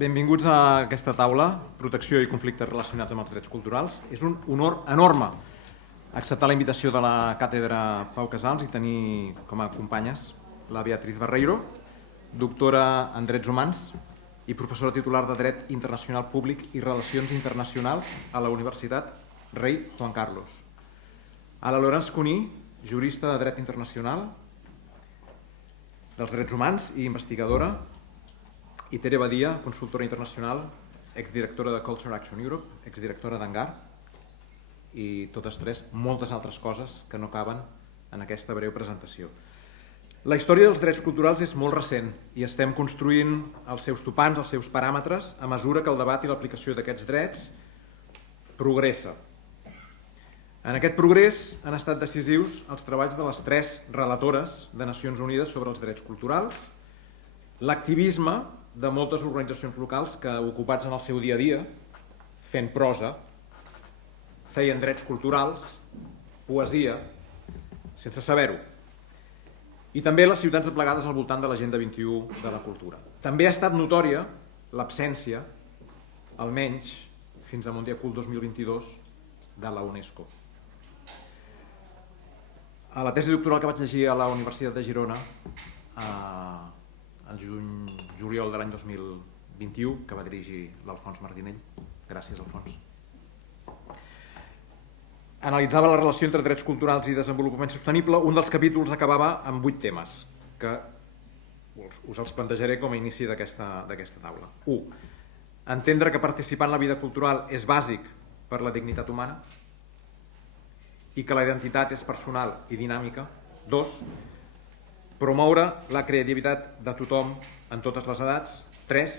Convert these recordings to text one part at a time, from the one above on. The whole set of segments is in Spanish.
benvinguts a aquesta taula, protecció i conflictes relacionats amb els drets culturals. És un honor enorme acceptar la invitació de la càtedra Pau Casals i tenir com a companyes la Beatriz Barreiro, doctora en Drets Humans i professora titular de Dret Internacional Públic i Relacions Internacionals a la Universitat Rei Juan Carlos. A la Laurence Cuní, jurista de Dret Internacional, dels Drets Humans i investigadora, i Tere Badia, consultora internacional, exdirectora de Culture Action Europe, exdirectora d'Engar, i totes tres moltes altres coses que no caben en aquesta breu presentació. La història dels drets culturals és molt recent i estem construint els seus topants, els seus paràmetres, a mesura que el debat i l'aplicació d'aquests drets progressa. En aquest progrés han estat decisius els treballs de les tres relatores de Nacions Unides sobre els drets culturals, l'activisme de moltes organitzacions locals que, ocupats en el seu dia a dia, fent prosa, feien drets culturals, poesia, sense saber-ho. I també les ciutats aplegades al voltant de l'Agenda 21 de la cultura. També ha estat notòria l'absència, almenys fins a Mondiacult 2022, de la UNESCO. A la tesi doctoral que vaig llegir a la Universitat de Girona, el juliol de l'any 2021, que va dirigir l'Alfons Martinell. Gràcies, Alfons. Analitzava la relació entre drets culturals i desenvolupament sostenible. Un dels capítols acabava amb 8 temes, que us els plantejaré com a inici d'aquesta taula. 1. Entendre que participar en la vida cultural és bàsic per la dignitat humana i que la identitat és personal i dinàmica. 2. Promoure la creativitat de tothom en totes les edats. 3.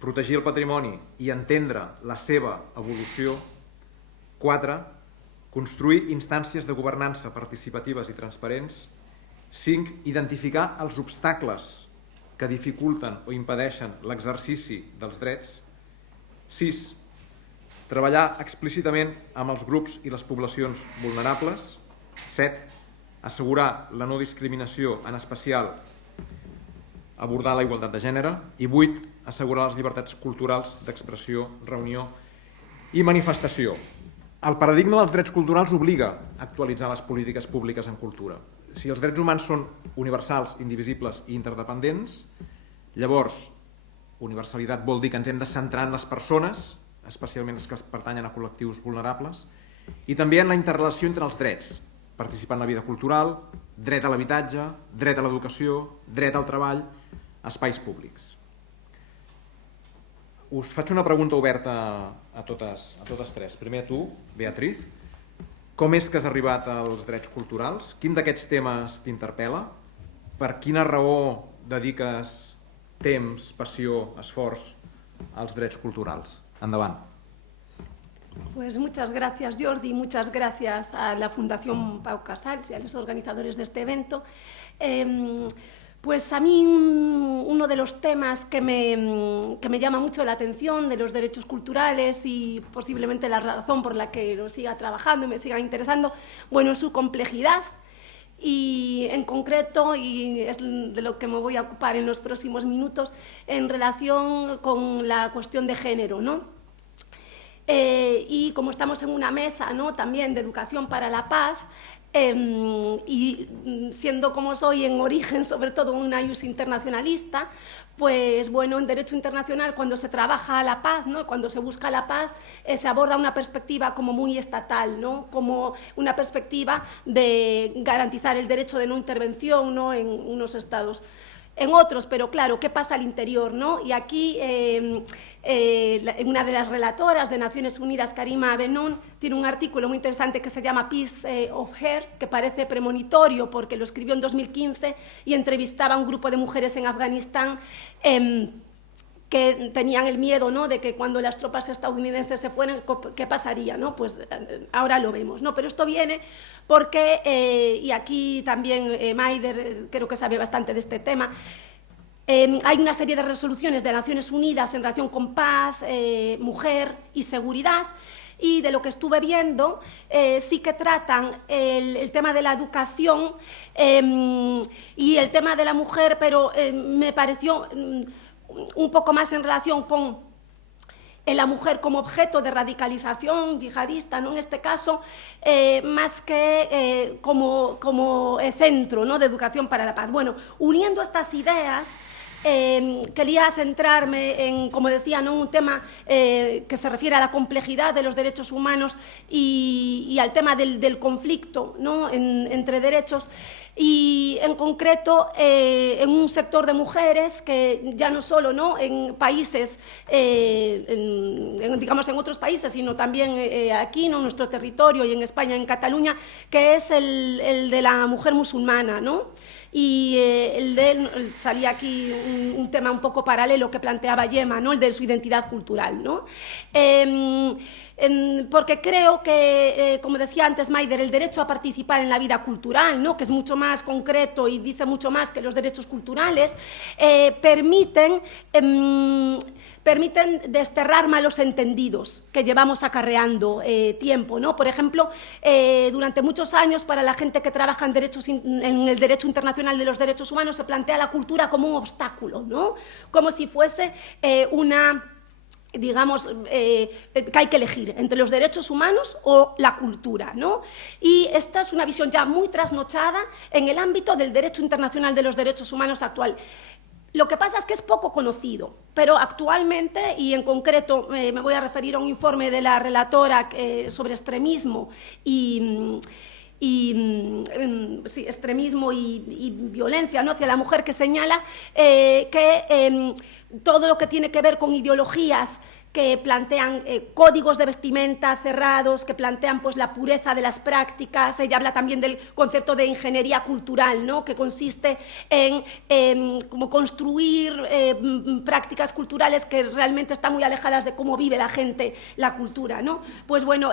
Protegir el patrimoni i entendre la seva evolució. 4. Construir instàncies de governança participatives i transparents. 5. Identificar els obstacles que dificulten o impedeixen l'exercici dels drets. 6. Treballar explícitament amb els grups i les poblacions vulnerables. 7. Assegurar la no discriminació, en especial abordar la igualtat de gènere. I 8. Assegurar les llibertats culturals d'expressió, reunió i manifestació. El paradigma dels drets culturals obliga a actualitzar les polítiques públiques en cultura. Si els drets humans són universals, indivisibles i interdependents, llavors universalitat vol dir que ens hem de centrar en les persones, especialment les que pertanyen a col·lectius vulnerables, i també en la interrelació entre els drets, participar en la vida cultural, dret a l'habitatge, dret a l'educació, dret al treball, espais públics. Us faig una pregunta oberta a totes tres. Primer a tu, Beatriz. Com és que has arribat als drets culturals? Quin d'aquests temes t'interpel·la? Per quina raó dediques temps, passió, esforç als drets culturals? Endavant. Pues muchas gracias, Jordi, muchas gracias a la Fundación Pau Casals y a los organizadores de este evento. Pues a mí uno de los temas que me llama mucho la atención de los derechos culturales y posiblemente la razón por la que lo siga trabajando y me siga interesando, bueno, es su complejidad. Y en concreto, y es de lo que me voy a ocupar en los próximos minutos, en relación con la cuestión de género, ¿no? Y como estamos en una mesa, ¿no?, también de educación para la paz, y siendo como soy en origen sobre todo una ius internacionalista, pues bueno, en derecho internacional cuando se trabaja la paz, ¿no?, cuando se busca la paz, se aborda una perspectiva como muy estatal, ¿no?, como una perspectiva de garantizar el derecho de no intervención, ¿no?, en unos estados. En otros, pero claro, ¿qué pasa al interior, no? Y aquí una de las relatoras de Naciones Unidas, Karima Benon, tiene un artículo muy interesante que se llama Peace of Her, que parece premonitorio porque lo escribió en 2015 y entrevistaba a un grupo de mujeres en Afganistán que tenían el miedo, ¿no?, de que cuando las tropas estadounidenses se fueran, ¿qué pasaría?, ¿no? Pues ahora lo vemos, ¿no? Pero esto viene porque, y aquí también Maider creo que sabe bastante de este tema, hay una serie de resoluciones de Naciones Unidas en relación con paz, mujer y seguridad, y de lo que estuve viendo sí que tratan el tema de la educación y el tema de la mujer, pero me pareció un poco más en relación con la mujer como objeto de radicalización yihadista, ¿no? En este caso, más que como centro, ¿no?, de educación para la paz. Bueno, uniendo estas ideas, quería centrarme en, como decía, ¿no?, un tema que se refiere a la complejidad de los derechos humanos y al tema del conflicto, ¿no?, entre derechos, y en concreto en un sector de mujeres que ya no solo, ¿no?, en países, digamos en otros países, sino también aquí, ¿no?, en nuestro territorio y en España, en Cataluña, que es el de la mujer musulmana, ¿no? Y salía aquí un tema un poco paralelo que planteaba Gemma, ¿no?, el de su identidad cultural, ¿no? Porque creo que, como decía antes Maider, el derecho a participar en la vida cultural, ¿no?, que es mucho más concreto y dice mucho más que los derechos culturales, permiten desterrar malos entendidos que llevamos acarreando tiempo, ¿no? Por ejemplo, durante muchos años, para la gente que trabaja en el derecho internacional de los derechos humanos, se plantea la cultura como un obstáculo, ¿no?, como si fuese digamos, que hay que elegir entre los derechos humanos o la cultura, ¿no? Y esta es una visión ya muy trasnochada en el ámbito del derecho internacional de los derechos humanos actual. Lo que pasa es que es poco conocido, pero actualmente, y en concreto me voy a referir a un informe de la relatora sobre extremismo extremismo y violencia, ¿no?, hacia la mujer, que señala que todo lo que tiene que ver con ideologías que plantean códigos de vestimenta cerrados, que plantean pues la pureza de las prácticas. Ella habla también del concepto de ingeniería cultural, ¿no?, que consiste en como construir prácticas culturales que realmente están muy alejadas de cómo vive la gente la cultura, ¿no? Pues bueno,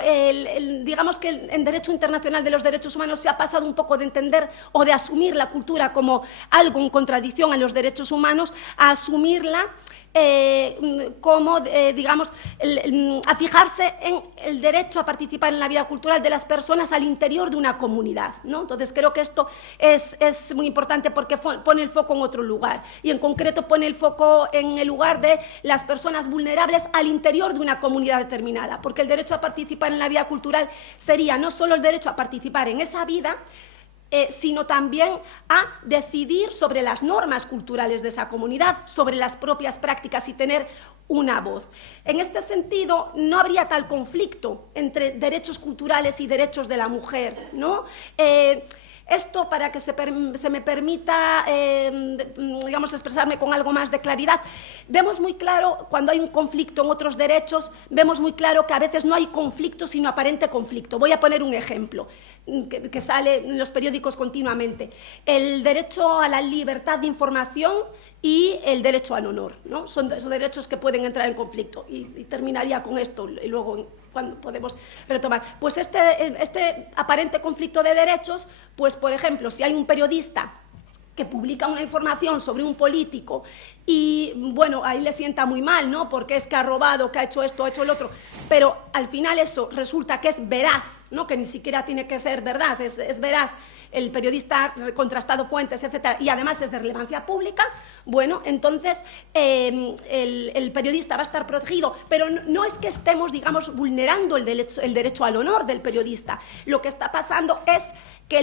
digamos que en derecho internacional de los derechos humanos se ha pasado un poco de entender o de asumir la cultura como algo en contradicción a los derechos humanos, a asumirla como, digamos, a fijarse en el derecho a participar en la vida cultural de las personas al interior de una comunidad, ¿no? Entonces creo que esto es muy importante porque pone el foco en otro lugar, y en concreto pone el foco en el lugar de las personas vulnerables al interior de una comunidad determinada, porque el derecho a participar en la vida cultural sería no solo el derecho a participar en esa vida, sino también a decidir sobre las normas culturales de esa comunidad, sobre las propias prácticas, y tener una voz. En este sentido, no habría tal conflicto entre derechos culturales y derechos de la mujer, ¿no? Esto, para que se me permita, digamos, expresarme con algo más de claridad, vemos muy claro, cuando hay un conflicto en otros derechos, vemos muy claro que a veces no hay conflicto, sino aparente conflicto. Voy a poner un ejemplo que sale en los periódicos continuamente. El derecho a la libertad de información y el derecho al honor, ¿no? Son derechos que pueden entrar en conflicto, y terminaría con esto, y luego cuando podemos retomar. Pues este aparente conflicto de derechos, pues por ejemplo, si hay un periodista que publica una información sobre un político y, bueno, ahí le sienta muy mal, ¿no?, porque es que ha robado, que ha hecho esto, ha hecho el otro, pero al final eso resulta que es veraz, ¿no?, que ni siquiera tiene que ser verdad, es veraz, el periodista ha contrastado fuentes, etcétera, y además es de relevancia pública. Bueno, entonces el periodista va a estar protegido, pero no es que estemos, digamos, vulnerando el derecho al honor del periodista. Lo que está pasando es que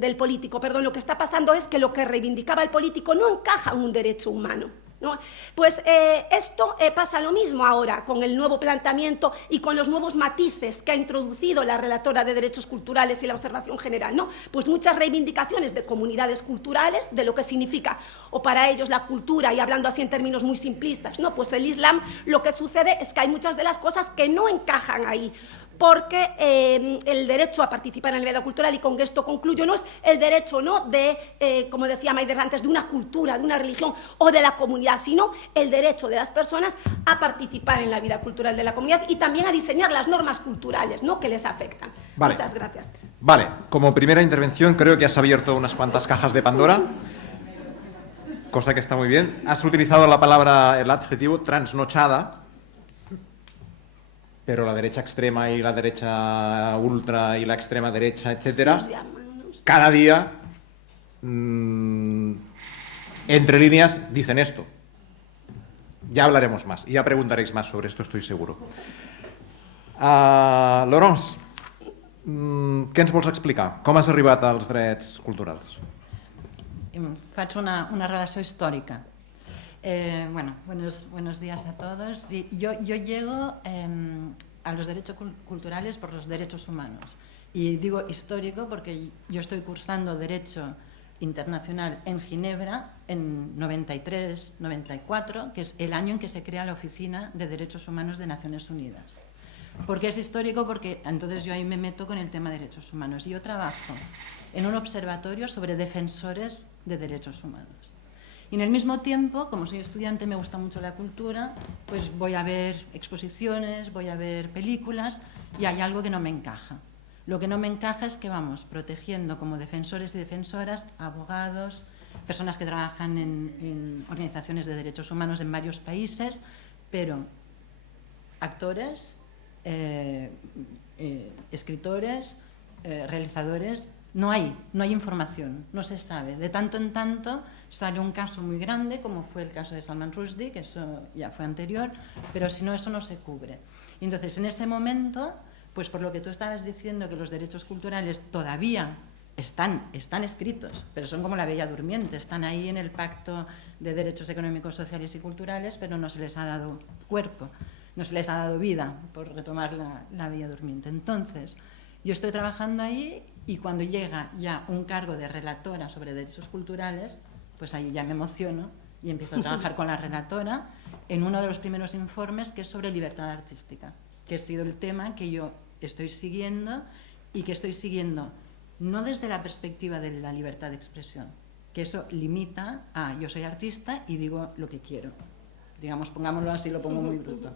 del político, perdón, lo que está pasando es que lo que reivindicaba el político no encaja en un derecho humano, ¿no? Pues esto pasa lo mismo ahora con el nuevo planteamiento y con los nuevos matices que ha introducido la relatora de derechos culturales y la observación general, ¿no? Pues muchas reivindicaciones de comunidades culturales, de lo que significa o para ellos la cultura, y hablando así en términos muy simplistas, ¿no? Pues el Islam, lo que sucede es que hay muchas de las cosas que no encajan ahí, porque el derecho a participar en la vida cultural, y con esto concluyo, no es el derecho, ¿no?, de, como decía Maider antes, de una cultura, de una religión o de la comunidad, sino el derecho de las personas a participar en la vida cultural de la comunidad y también a diseñar las normas culturales, ¿no?, que les afectan. Vale. Muchas gracias. Vale, como primera intervención creo que has abierto unas cuantas cajas de Pandora, cosa que está muy bien. Has utilizado la palabra, el adjetivo trasnochada, pero la derecha extrema y la derecha ultra y la extrema derecha, etcétera, cada día, entre líneas, dicen esto. Ya hablaremos más y ya preguntaréis más sobre esto, estoy seguro. Laurence, què ens vols explicar? Com has arribat als drets culturals? Faig una relació histórica. Bueno, buenos días a todos. Yo llego a los derechos culturales por los derechos humanos. Y digo histórico porque yo estoy cursando Derecho Internacional en Ginebra en 93-94, que es el año en que se crea la Oficina de Derechos Humanos de Naciones Unidas. ¿Por qué es histórico? Porque entonces yo ahí me meto con el tema de derechos humanos. Y yo trabajo en un observatorio sobre defensores de derechos humanos. Y en el mismo tiempo, como soy estudiante, me gusta mucho la cultura, pues voy a ver exposiciones, voy a ver películas y hay algo que no me encaja. Lo que no me encaja es que vamos protegiendo como defensores y defensoras, abogados, personas que trabajan en organizaciones de derechos humanos en varios países, pero actores, escritores, realizadores, no hay información, no se sabe. De tanto en tanto sale un caso muy grande, como fue el caso de Salman Rushdie, que eso ya fue anterior, pero si no, eso no se cubre. Y entonces, en ese momento, pues por lo que tú estabas diciendo, que los derechos culturales todavía están escritos, pero son como la Bella Durmiente, están ahí en el Pacto de Derechos Económicos, Sociales y Culturales, pero no se les ha dado cuerpo, no se les ha dado vida, por retomar la Bella Durmiente. Entonces, yo estoy trabajando ahí y cuando llega ya un cargo de relatora sobre derechos culturales, pues ahí ya me emociono y empiezo a trabajar con la relatora en uno de los primeros informes que es sobre libertad artística, que ha sido el tema que yo estoy siguiendo y que estoy siguiendo no desde la perspectiva de la libertad de expresión, que eso limita a yo soy artista y digo lo que quiero, digamos, pongámoslo así, lo pongo muy bruto,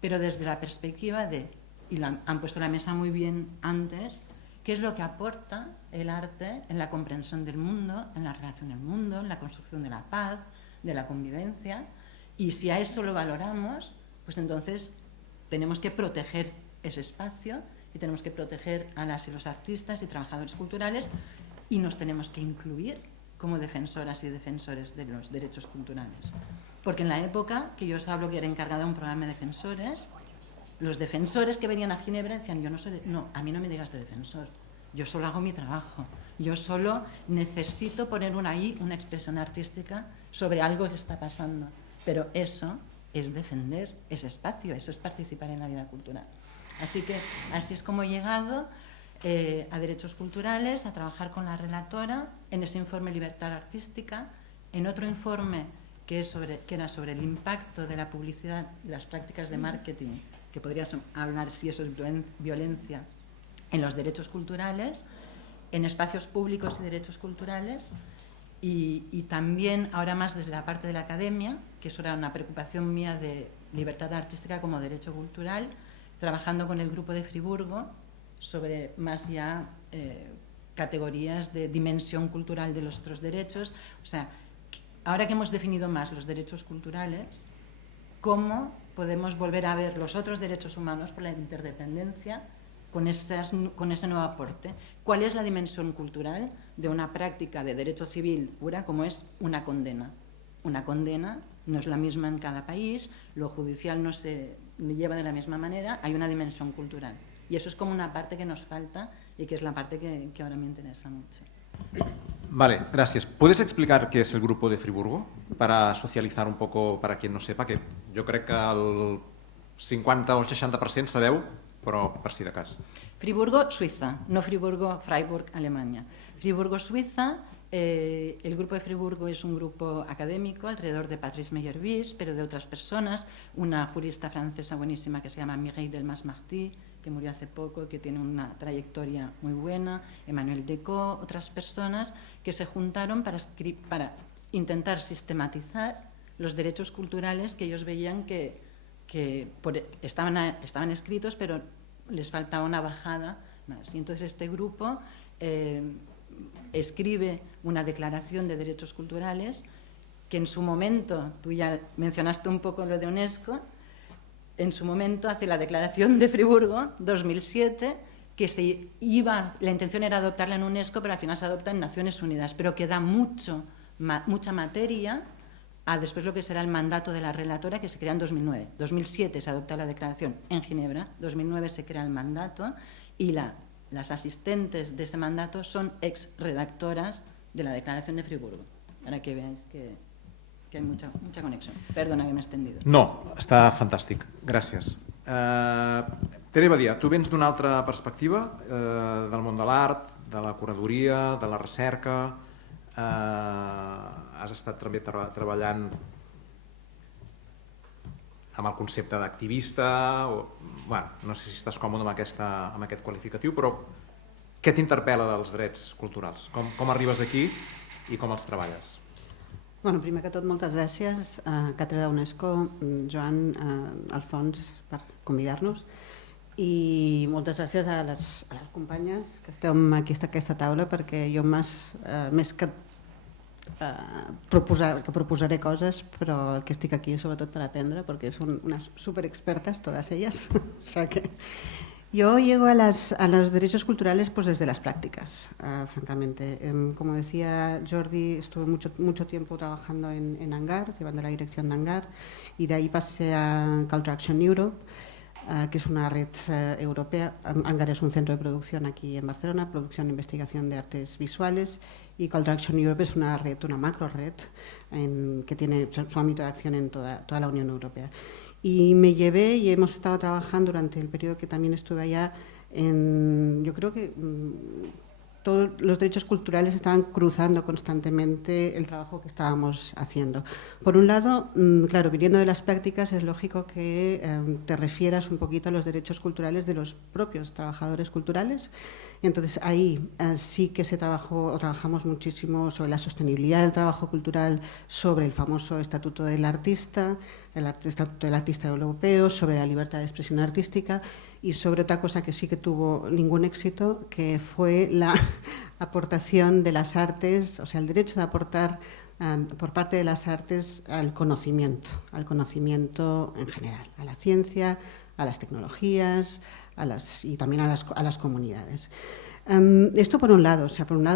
pero desde la perspectiva de, y han puesto la mesa muy bien antes, qué es lo que aporta el arte en la comprensión del mundo, en la relación del mundo, en la construcción de la paz, de la convivencia, y si a eso lo valoramos, pues entonces tenemos que proteger ese espacio y tenemos que proteger a las y los artistas y trabajadores culturales y nos tenemos que incluir como defensoras y defensores de los derechos culturales. Porque en la época que yo os hablo que era encargada de un programa de defensores, los defensores que venían a Ginebra decían, no, a mí no me digas de defensor, yo solo hago mi trabajo, yo solo necesito poner ahí una expresión artística sobre algo que está pasando, pero eso es defender ese espacio, eso es participar en la vida cultural. Así que así es como he llegado a derechos culturales, a trabajar con la relatora en ese informe Libertad Artística, en otro informe que era sobre el impacto de la publicidad y las prácticas de marketing, que podrías hablar si eso es violencia, en los derechos culturales, en espacios públicos y derechos culturales, y también ahora más desde la parte de la academia, que eso era una preocupación mía de libertad artística como derecho cultural, trabajando con el grupo de Friburgo sobre más ya categorías de dimensión cultural de los otros derechos. O sea, ahora que hemos definido más los derechos culturales, ¿cómo podemos volver a ver los otros derechos humanos por la interdependencia con ese nuevo aporte? ¿Cuál es la dimensión cultural de una práctica de derecho civil pura como es una condena? Una condena no es la misma en cada país, lo judicial no se lleva de la misma manera, hay una dimensión cultural. Y eso es como una parte que nos falta y que es la parte que ahora me interesa mucho. Vale, gracias. ¿Puedes explicar qué es el grupo de Friburgo? Para socializar un poco, para quien no sepa, que jo crec que el 50 o el 60% sabeu, però per si de cas. Friburgo, Suiza, no Friburgo, Freiburg, Alemania. Friburgo, Suiza. El grupo de Friburgo es un grupo académico alrededor de Patrice Meyer-Wys, pero de otras personas, una jurista francesa buenísima que se llama Mireille Delmas-Marty, que murió hace poco, que tiene una trayectoria muy buena, Emmanuel Decaux, otras personas que se juntaron para intentar sistematizar los derechos culturales que ellos veían que estaban escritos, pero les faltaba una bajada más. Y entonces este grupo escribe una declaración de derechos culturales que en su momento, tú ya mencionaste un poco lo de UNESCO, en su momento hace la declaración de Friburgo, 2007, que la intención era adoptarla en UNESCO, pero al final se adopta en Naciones Unidas, pero que da mucha materia a después lo que será el mandato de la relatora, que se crea en 2009. 2007 se adopta la declaración en Ginebra, 2009 se crea el mandato y las asistentes de ese mandato son ex-redactoras de la declaración de Friburgo, para que veáis que hay mucha conexión. Perdona que m'he extendido. No, està fantàstic, gràcies. Tere Badia, tu vens d'una altra perspectiva, del món de l'art, de la curadoria, de la recerca, has estat també treballant amb el concepte d'activista, no sé si estàs còmode amb aquest qualificatiu, però què t'interpel·la dels drets culturals? Com arribes aquí i com els treballes? Bueno, primer que tot, moltes gràcies a Càtedra d'UNESCO, Joan, Alfons, per convidar-nos, i moltes gràcies a les companyes que esteu aquí a aquesta taula, perquè jo més que proposaré cosas, pero el que estic aquí es sobretot per aprendre, porque son unas súper expertas todas ellas. O sea que yo llego a los derechos culturales pues desde las prácticas, francamente. Como decía Jordi, estuve mucho tiempo trabajando en Hangar, llevando la dirección de Hangar, y de ahí pasé a Cultural Action Europe, que es una red europea. Hangar es un centro de producción aquí en Barcelona, producción e investigación de artes visuales, y Cultural Action Europe es una red, una macro red que tiene su ámbito de acción en toda la Unión Europea. Y me llevé y hemos estado trabajando durante el periodo que también estuve allá yo creo que todos los derechos culturales estaban cruzando constantemente el trabajo que estábamos haciendo. Por un lado, claro, viniendo de las prácticas, es lógico que te refieras un poquito a los derechos culturales de los propios trabajadores culturales. Y entonces ahí sí que trabajamos muchísimo sobre la sostenibilidad del trabajo cultural, sobre el famoso Estatuto del Artista, el Estatuto del Artista Europeo, sobre la libertad de expresión artística y sobre otra cosa que sí que tuvo ningún éxito, que fue la aportación de las artes, o sea, el derecho de aportar por parte de las artes al conocimiento en general, a la ciencia, a las tecnologías y también a las comunidades. Esto por un lado,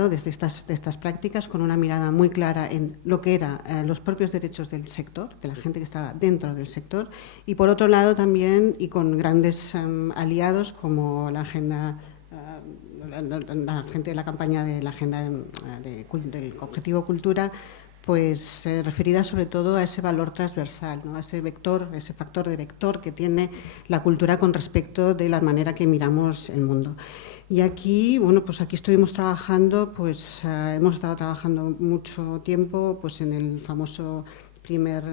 desde estas prácticas, con una mirada muy clara en lo que eran los propios derechos del sector, de la gente que estaba dentro del sector, y por otro lado también, y con grandes aliados como la agenda, la gente de la campaña de la agenda del Objetivo Cultura, pues referida sobre todo a ese valor transversal, ¿no? A ese vector, ese factor de vector que tiene la cultura con respecto de la manera que miramos el mundo. Y aquí, bueno, pues aquí estuvimos trabajando, pues hemos estado trabajando mucho tiempo pues en el famoso primer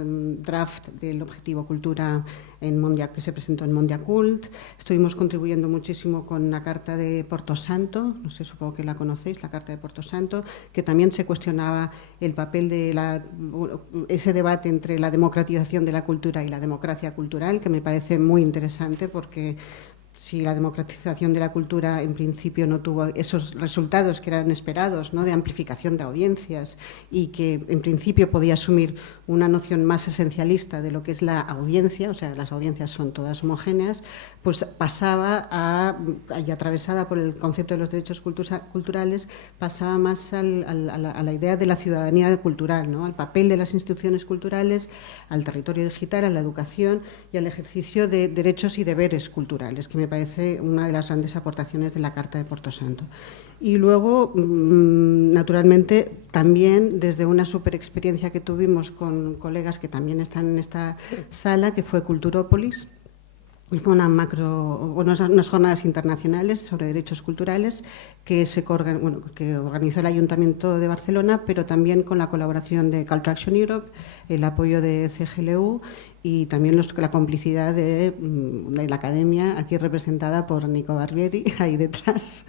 draft del Objetivo Cultura que se presentó en Mondiacult. Estuvimos contribuyendo muchísimo con la Carta de Porto Santo, no sé, supongo que la conocéis, la Carta de Porto Santo, que también se cuestionaba el papel de ese debate entre la democratización de la cultura y la democracia cultural, que me parece muy interesante porque si la democratización de la cultura en principio no tuvo esos resultados que eran esperados, ¿no?, de amplificación de audiencias y que en principio podía asumir una noción más esencialista de lo que es la audiencia, o sea, las audiencias son todas homogéneas, pues pasaba y atravesada por el concepto de los derechos culturales, pasaba más a la idea de la ciudadanía cultural, ¿no?, al papel de las instituciones culturales, al territorio digital, a la educación y al ejercicio de derechos y deberes culturales, que me parece una de las grandes aportaciones de la Carta de Porto Santo. Y luego, naturalmente, también desde una super experiencia que tuvimos con colegas que también están en esta sala, que fue Culturópolis. Y fue unas jornadas internacionales sobre derechos culturales que organizó el Ayuntamiento de Barcelona, pero también con la colaboración de Cultural Action Europe, el apoyo de CGLU y también la complicidad de la academia, aquí representada por Nico Barbieri, ahí detrás.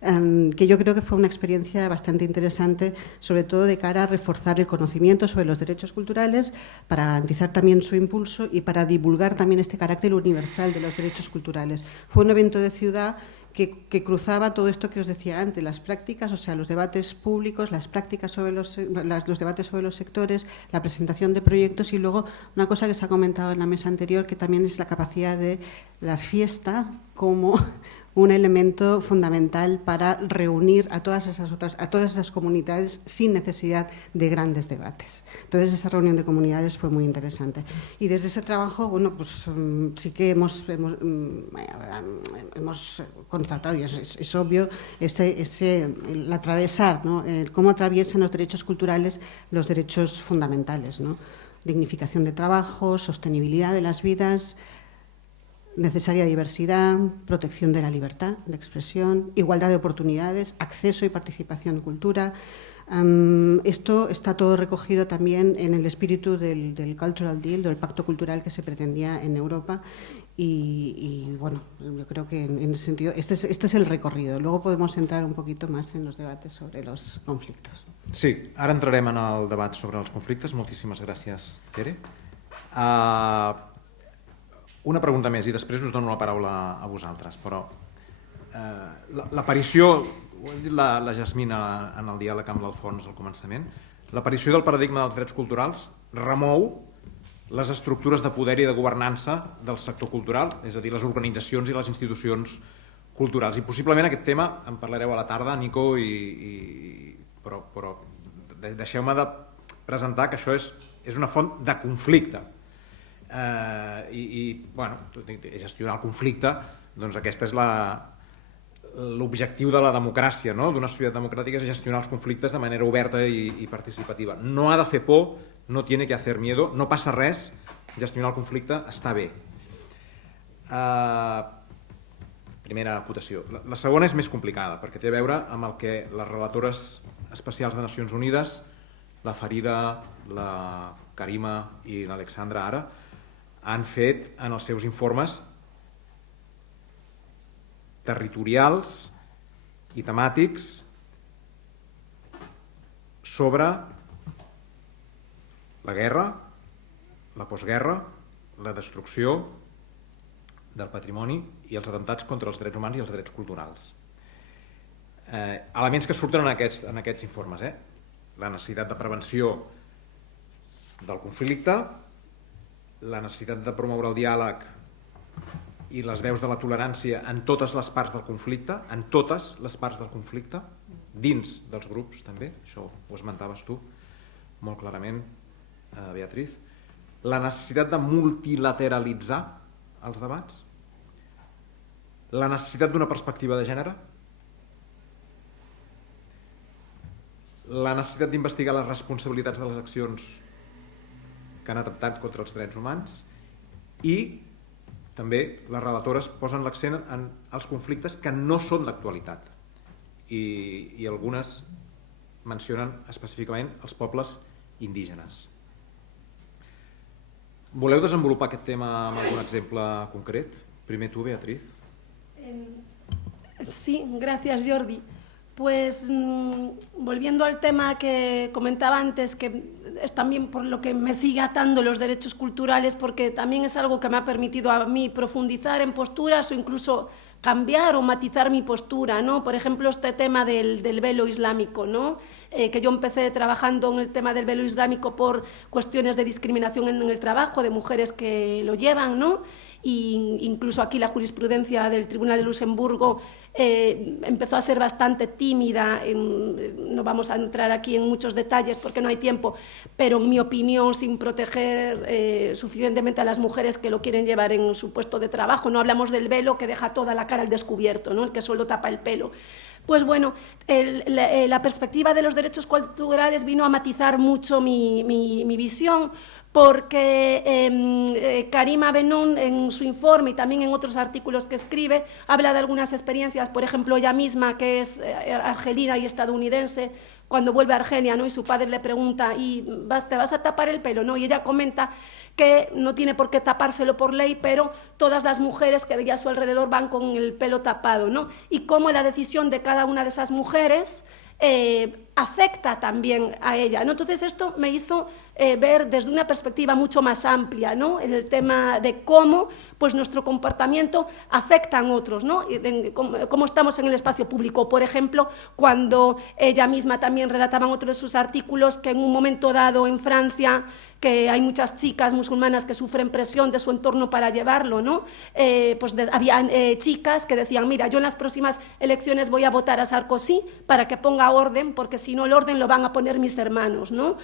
Que yo creo que fue una experiencia bastante interesante, sobre todo de cara a reforzar el conocimiento sobre los derechos culturales, para garantizar también su impulso y para divulgar también este carácter universal de los derechos culturales. Fue un evento de ciudad que cruzaba todo esto que os decía antes, las prácticas, o sea, los debates públicos, las prácticas sobre los debates sobre los sectores, la presentación de proyectos y luego una cosa que se ha comentado en la mesa anterior, que también es la capacidad de la fiesta como un elemento fundamental para reunir a todas esas comunidades sin necesidad de grandes debates. Entonces, esa reunión de comunidades fue muy interesante. Y desde ese trabajo, bueno, pues sí que hemos constatado, y es obvio, el atravesar, ¿no? Cómo atraviesan los derechos culturales los derechos fundamentales, ¿no? Dignificación de trabajo, sostenibilidad de las vidas, necesaria diversidad, protección de la libertad de expresión, igualdad de oportunidades, acceso y participación en cultura. Esto está todo recogido también en el espíritu del Cultural Deal, del pacto cultural que se pretendía en Europa. Y bueno, yo creo que en ese sentido, este es el recorrido. Luego podemos entrar un poquito más en los debates sobre los conflictos. Sí, ara entrarem en el debat sobre els conflictes. Moltíssimes gràcies, Tere. Una pregunta més i després us dono la paraula a vosaltres, però l'aparició, ho ha dit la Jasmina en el diàleg amb l'Alfons al començament, l'aparició del paradigma dels drets culturals remou les estructures de poder i de governança del sector cultural, és a dir, les organitzacions i les institucions culturals. I possiblement aquest tema en parlareu a la tarda, Nico, però deixeu-me de presentar que això és una font de conflicte. Bueno, gestionar el conflicte, doncs aquesta és l'objectiu de la democràcia, no? D'una societat democràtica, és gestionar els conflictes de manera oberta i participativa. No ha de fer por, no tiene que hacer miedo, no passa res, gestionar el conflicte està bé. Primera acotació. La segona és més complicada, perquè té a veure amb el que les relatores especials de Nacions Unides, la Farida, la Karima i l'Alexandra ara, han fet en els seus informes territorials i temàtics sobre la guerra, la postguerra, la destrucció del patrimoni i els atemptats contra els drets humans i els drets culturals. Elements que surten en aquests informes, la necessitat de prevenció del conflicte, la necessitat de promoure el diàleg i les veus de la tolerància en totes les parts del conflicte, dins dels grups també, això ho esmentaves tu molt clarament, Beatriz, la necessitat de multilateralitzar els debats, la necessitat d'una perspectiva de gènere, la necessitat d'investigar les responsabilitats de les accions que han atemptat contra els drets humans i també les relatores posen l'accent en els conflictes que no són d'actualitat i algunes mencionen específicament els pobles indígenes. Voleu desenvolupar aquest tema amb algun exemple concret? Primer tu, Beatriz. Sí, gracias, Jordi. Pues volviendo al tema que comentaba antes, que es también por lo que me sigue atando los derechos culturales, porque también es algo que me ha permitido a mí profundizar en posturas o incluso cambiar o matizar mi postura, ¿no? Por ejemplo, este tema del velo islámico, ¿no? Que yo empecé trabajando en el tema del velo islámico por cuestiones de discriminación en el trabajo de mujeres que lo llevan, ¿no? Y incluso aquí la jurisprudencia del Tribunal de Luxemburgo empezó a ser bastante tímida, no vamos a entrar aquí en muchos detalles porque no hay tiempo, pero en mi opinión sin proteger suficientemente a las mujeres que lo quieren llevar en su puesto de trabajo. No hablamos del velo que deja toda la cara al descubierto, ¿no? El que solo tapa el pelo. Pues bueno, la perspectiva de los derechos culturales vino a matizar mucho mi visión, porque Karima Benon en su informe y también en otros artículos que escribe habla de algunas experiencias, por ejemplo ella misma, que es argelina y estadounidense, cuando vuelve a Argelia, ¿no? Y su padre le pregunta, ¿y te vas a tapar el pelo? ¿No? Y ella comenta que no tiene por qué tapárselo por ley, pero todas las mujeres que veía a su alrededor van con el pelo tapado, ¿no? Y cómo la decisión de cada una de esas mujeres afecta también a ella, ¿no? Entonces esto me hizo ver desde una perspectiva mucho más amplia, ¿no? El tema de cómo pues, nuestro comportamiento afecta a otros, ¿no? Cómo estamos en el espacio público. Por ejemplo, cuando ella misma también relataba en otro de sus artículos que en un momento dado en Francia que hay muchas chicas musulmanas que sufren presión de su entorno para llevarlo, ¿no? Había chicas que decían, mira, yo en las próximas elecciones voy a votar a Sarkozy para que ponga orden, porque si no el orden lo van a poner mis hermanos, ¿no?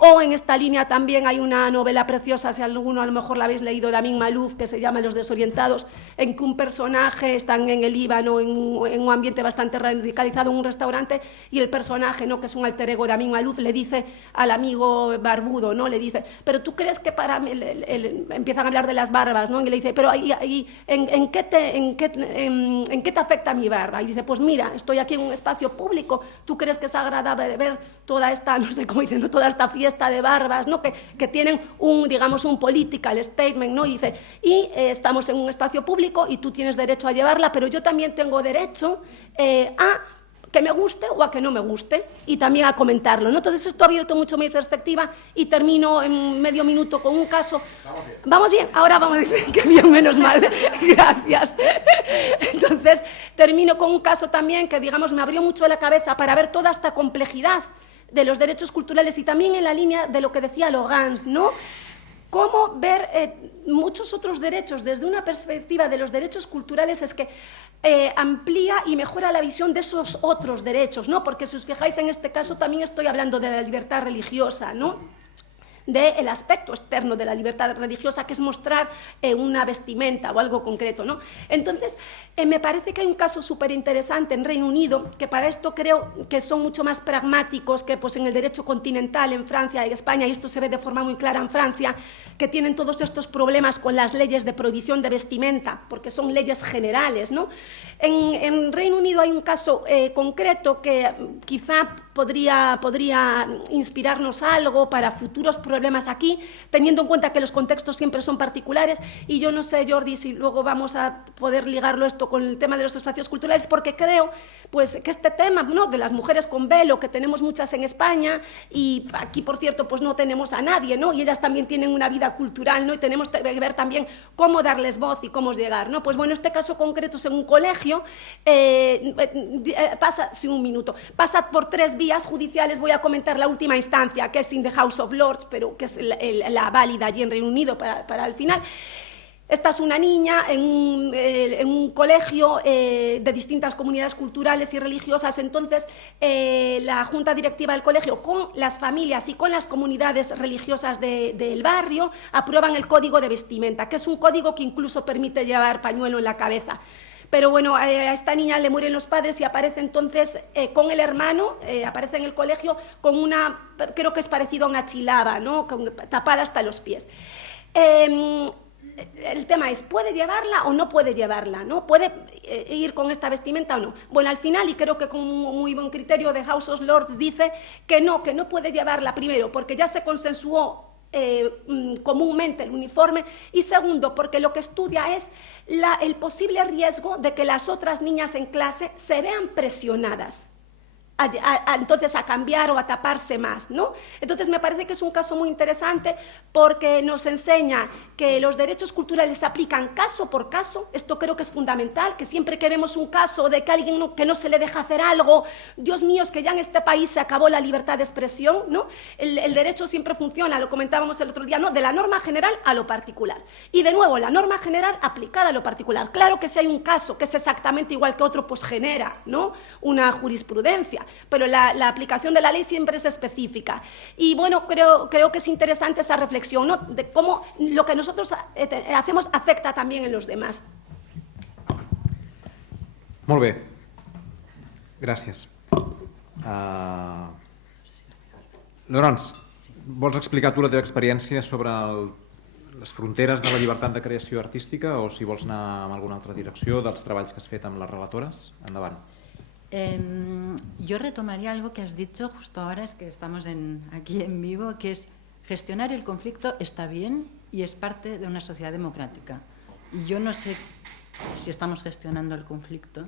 O en esta línea también hay una novela preciosa, si alguno a lo mejor la habéis leído, de Amin Malouf, que se llama Los desorientados, en que un personaje está en el Líbano, en un ambiente bastante radicalizado, en un restaurante, y el personaje, ¿no?, que es un alter ego de Amin Malouf, le dice al amigo barbudo, ¿no?, le dice, pero tú crees que para mí, empiezan a hablar de las barbas, ¿no?, y le dice, pero ¿en qué te afecta mi barba? Y dice, pues mira, estoy aquí en un espacio público, ¿tú crees que es agradable ver toda esta, no sé cómo dicen, ¿no?, toda esta fiesta de barbas, ¿no?, que tienen digamos, un political statement, ¿no? Y dice, estamos en un espacio público y tú tienes derecho a llevarla, pero yo también tengo derecho a que me guste o a que no me guste, y también a comentarlo, ¿no? Entonces esto ha abierto mucho mi perspectiva y termino en medio minuto con un caso. ¿Vamos bien? Ahora vamos a decir que bien, menos mal. Gracias. Entonces termino con un caso también que, digamos, me abrió mucho la cabeza para ver toda esta complejidad de los derechos culturales, y también en la línea de lo que decía Logans, ¿no? Cómo ver muchos otros derechos desde una perspectiva de los derechos culturales es que amplía y mejora la visión de esos otros derechos, ¿no? Porque si os fijáis, en este caso también estoy hablando de la libertad religiosa, ¿no?, del aspecto externo de la libertad religiosa, que es mostrar una vestimenta o algo concreto, ¿no? Entonces, me parece que hay un caso súper interesante en Reino Unido, que para esto creo que son mucho más pragmáticos que pues, en el derecho continental, en Francia y España, y esto se ve de forma muy clara en Francia, que tienen todos estos problemas con las leyes de prohibición de vestimenta, porque son leyes generales, ¿no? En Reino Unido hay un caso concreto que quizá podría inspirarnos algo para futuros problemas aquí, teniendo en cuenta que los contextos siempre son particulares, y yo no sé, Jordi, si luego vamos a poder ligarlo esto con el tema de los espacios culturales, porque creo pues, que este tema, ¿no?, de las mujeres con velo, que tenemos muchas en España, y aquí, por cierto, pues no tenemos a nadie, ¿no?, y ellas también tienen una vida cultural, ¿no?, y tenemos que ver también cómo darles voz y cómo llegar, ¿no? Pues bueno, este caso concreto es en un colegio, pasa por 3 vías judiciales. Voy a comentar la última instancia, que es in the House of Lords, pero que es la válida allí en Reino Unido para el final. Esta es una niña en un colegio de distintas comunidades culturales y religiosas. Entonces, la junta directiva del colegio, con las familias y con las comunidades religiosas del barrio, aprueban el código de vestimenta, que es un código que incluso permite llevar pañuelo en la cabeza. Pero bueno, a esta niña le mueren los padres y aparece entonces con el hermano, aparece en el colegio con una, creo que es parecido a una chilaba, ¿no?, tapada hasta los pies. El tema es, ¿puede llevarla o no puede llevarla, ¿no? ¿Puede ir con esta vestimenta o no? Bueno, al final, y creo que con muy buen criterio, de House of Lords dice que no puede llevarla, primero, porque ya se consensuó comúnmente el uniforme, y segundo, porque lo que estudia es el posible riesgo de que las otras niñas en clase se vean presionadas entonces a cambiar o a taparse más, ¿no? Entonces me parece que es un caso muy interesante, porque nos enseña que los derechos culturales se aplican caso por caso. Esto creo que es fundamental, que siempre que vemos un caso de que alguien que no se le deja hacer algo, Dios mío, es que ya en este país se acabó la libertad de expresión, ¿no? El derecho siempre funciona, lo comentábamos el otro día, ¿no?, de la norma general a lo particular, y de nuevo la norma general aplicada a lo particular. Claro que si hay un caso que es exactamente igual que otro, pues genera, ¿no?, una jurisprudencia, pero la aplicación de la ley siempre es específica. Y bueno, creo que es interesante esa reflexión, ¿no?, de cómo lo que nosotros hacemos afecta también en los demás. Molt bé. Gràcies. Laurence, vols explicar tu la teva experiència sobre les fronteres de la llibertat de creació artística, o si vols anar en alguna altra direcció dels treballs que has fet amb les relatores? Endavant. Yo retomaría algo que has dicho justo ahora, es que estamos aquí en vivo, que es gestionar el conflicto está bien y es parte de una sociedad democrática. Y yo no sé si estamos gestionando el conflicto.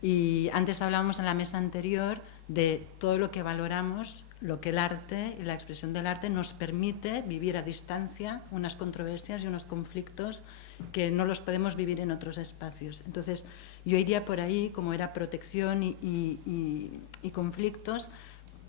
Y antes hablábamos en la mesa anterior de todo lo que valoramos, lo que el arte y la expresión del arte nos permite vivir a distancia unas controversias y unos conflictos que no los podemos vivir en otros espacios. Entonces, yo iría por ahí, como era protección y conflictos,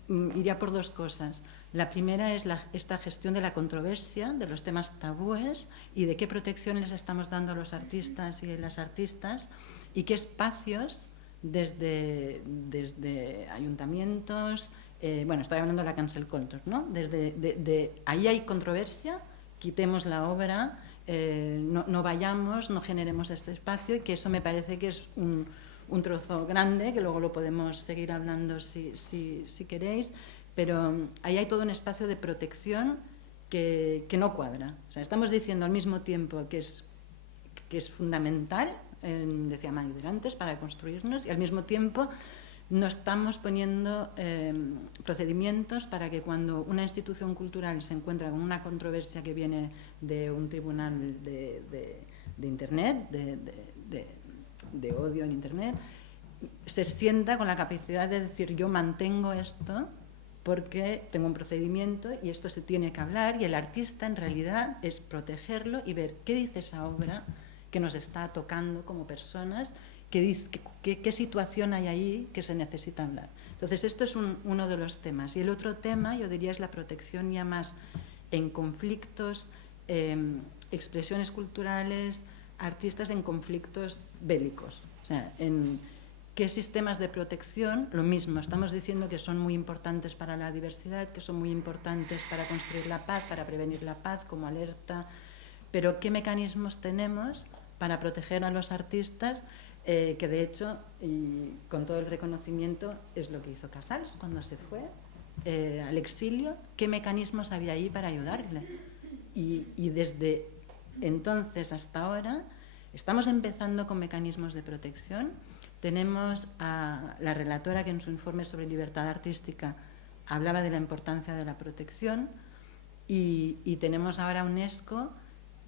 iría por 2 cosas. La primera es esta gestión de la controversia, de los temas tabúes y de qué protección les estamos dando a los artistas y las artistas y qué espacios desde ayuntamientos, bueno, estoy hablando de la cancel culture, ¿no? Ahí hay controversia, quitemos la obra, no vayamos, no generemos este espacio, y que eso me parece que es un trozo grande, que luego lo podemos seguir hablando si queréis, pero ahí hay todo un espacio de protección que no cuadra. O sea, estamos diciendo al mismo tiempo que es fundamental, decía Maider antes, para construirnos, y al mismo tiempo no estamos poniendo procedimientos para que cuando una institución cultural se encuentra con una controversia que viene de un tribunal de Internet, de odio en Internet, se sienta con la capacidad de decir yo mantengo esto porque tengo un procedimiento y esto se tiene que hablar, y el artista en realidad es protegerlo y ver qué dice esa obra que nos está tocando como personas, qué situación hay ahí que se necesita hablar. Entonces esto es uno de los temas. Y el otro tema, yo diría, es la protección ya más en conflictos, expresiones culturales, artistas en conflictos bélicos. O sea, en qué sistemas de protección, lo mismo, estamos diciendo que son muy importantes para la diversidad, que son muy importantes para construir la paz, para prevenir la paz como alerta, pero qué mecanismos tenemos para proteger a los artistas, que de hecho, y con todo el reconocimiento, es lo que hizo Casals cuando se fue al exilio, qué mecanismos había ahí para ayudarle. Y desde entonces hasta ahora estamos empezando con mecanismos de protección. Tenemos a la relatora que en su informe sobre libertad artística hablaba de la importancia de la protección, y tenemos ahora a UNESCO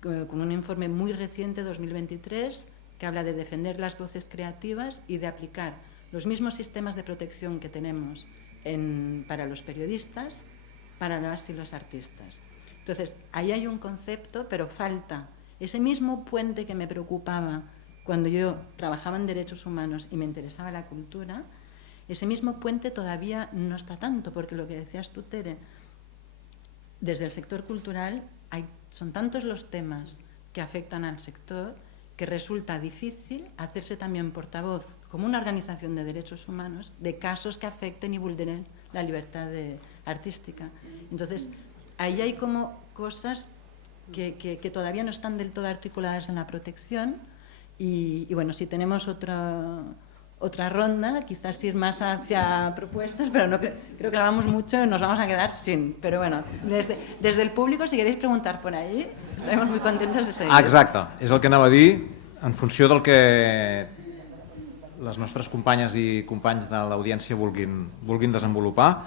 con un informe muy reciente, 2023, que habla de defender las voces creativas y de aplicar los mismos sistemas de protección que tenemos para los periodistas, para las y los artistas. Entonces, ahí hay un concepto, pero falta ese mismo puente que me preocupaba cuando yo trabajaba en derechos humanos y me interesaba la cultura. Ese mismo puente todavía no está tanto, porque lo que decías tú, Tere, desde el sector cultural son tantos los temas que afectan al sector que resulta difícil hacerse también portavoz, como una organización de derechos humanos, de casos que afecten y vulneren la libertad artística. Entonces, ahí hay como cosas que todavía no están del todo articuladas en la protección, y bueno, si tenemos otra ronda, quizás ir más hacia propuestas, pero no creo que la vamos mucho y nos vamos a quedar sin. Pero bueno, desde el público, si queréis preguntar por ahí, estaremos muy contentos de seguir. Exacte, és el que anava a dir, en funció del que les nostres companyes i companys de l'audiència vulguin desenvolupar.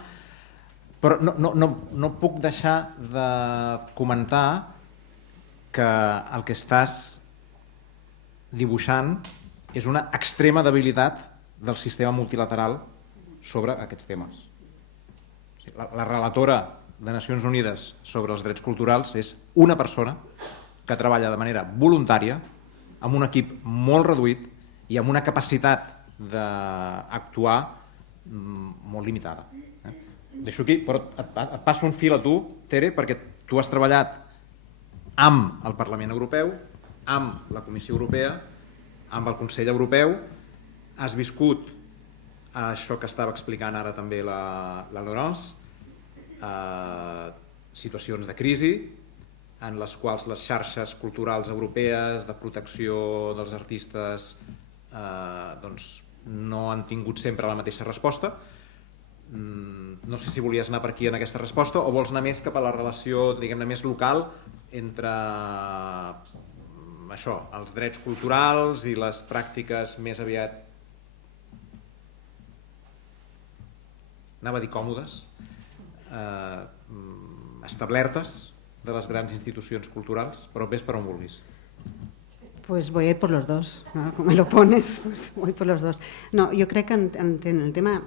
Però no puc deixar de comentar que el que estàs dibuixant és una extrema debilitat del sistema multilateral sobre aquests temes. La relatora de Nacions Unides sobre els drets culturals és una persona que treballa de manera voluntària, amb un equip molt reduït i amb una capacitat d'actuar molt limitada. Deixo aquí, però et passo un fil a tu, Tere, perquè tu has treballat amb el Parlament Europeu, amb la Comissió Europea, amb el Consell Europeu, has viscut això que estava explicant ara també la Laurence, situacions de crisi en les quals les xarxes culturals europees de protecció dels artistes no han tingut sempre la mateixa resposta. No sé si volies anar per aquí en aquesta resposta o vols anar més cap a la relació, diguem-ne, més local entre això, els drets culturals i les pràctiques més aviat, anava a dir còmodes, establertes de les grans institucions culturals, però ves per on vulguis. Pues voy a ir por los dos, ¿no? Como me lo pones, pues voy por los dos. No, yo creo que en el tema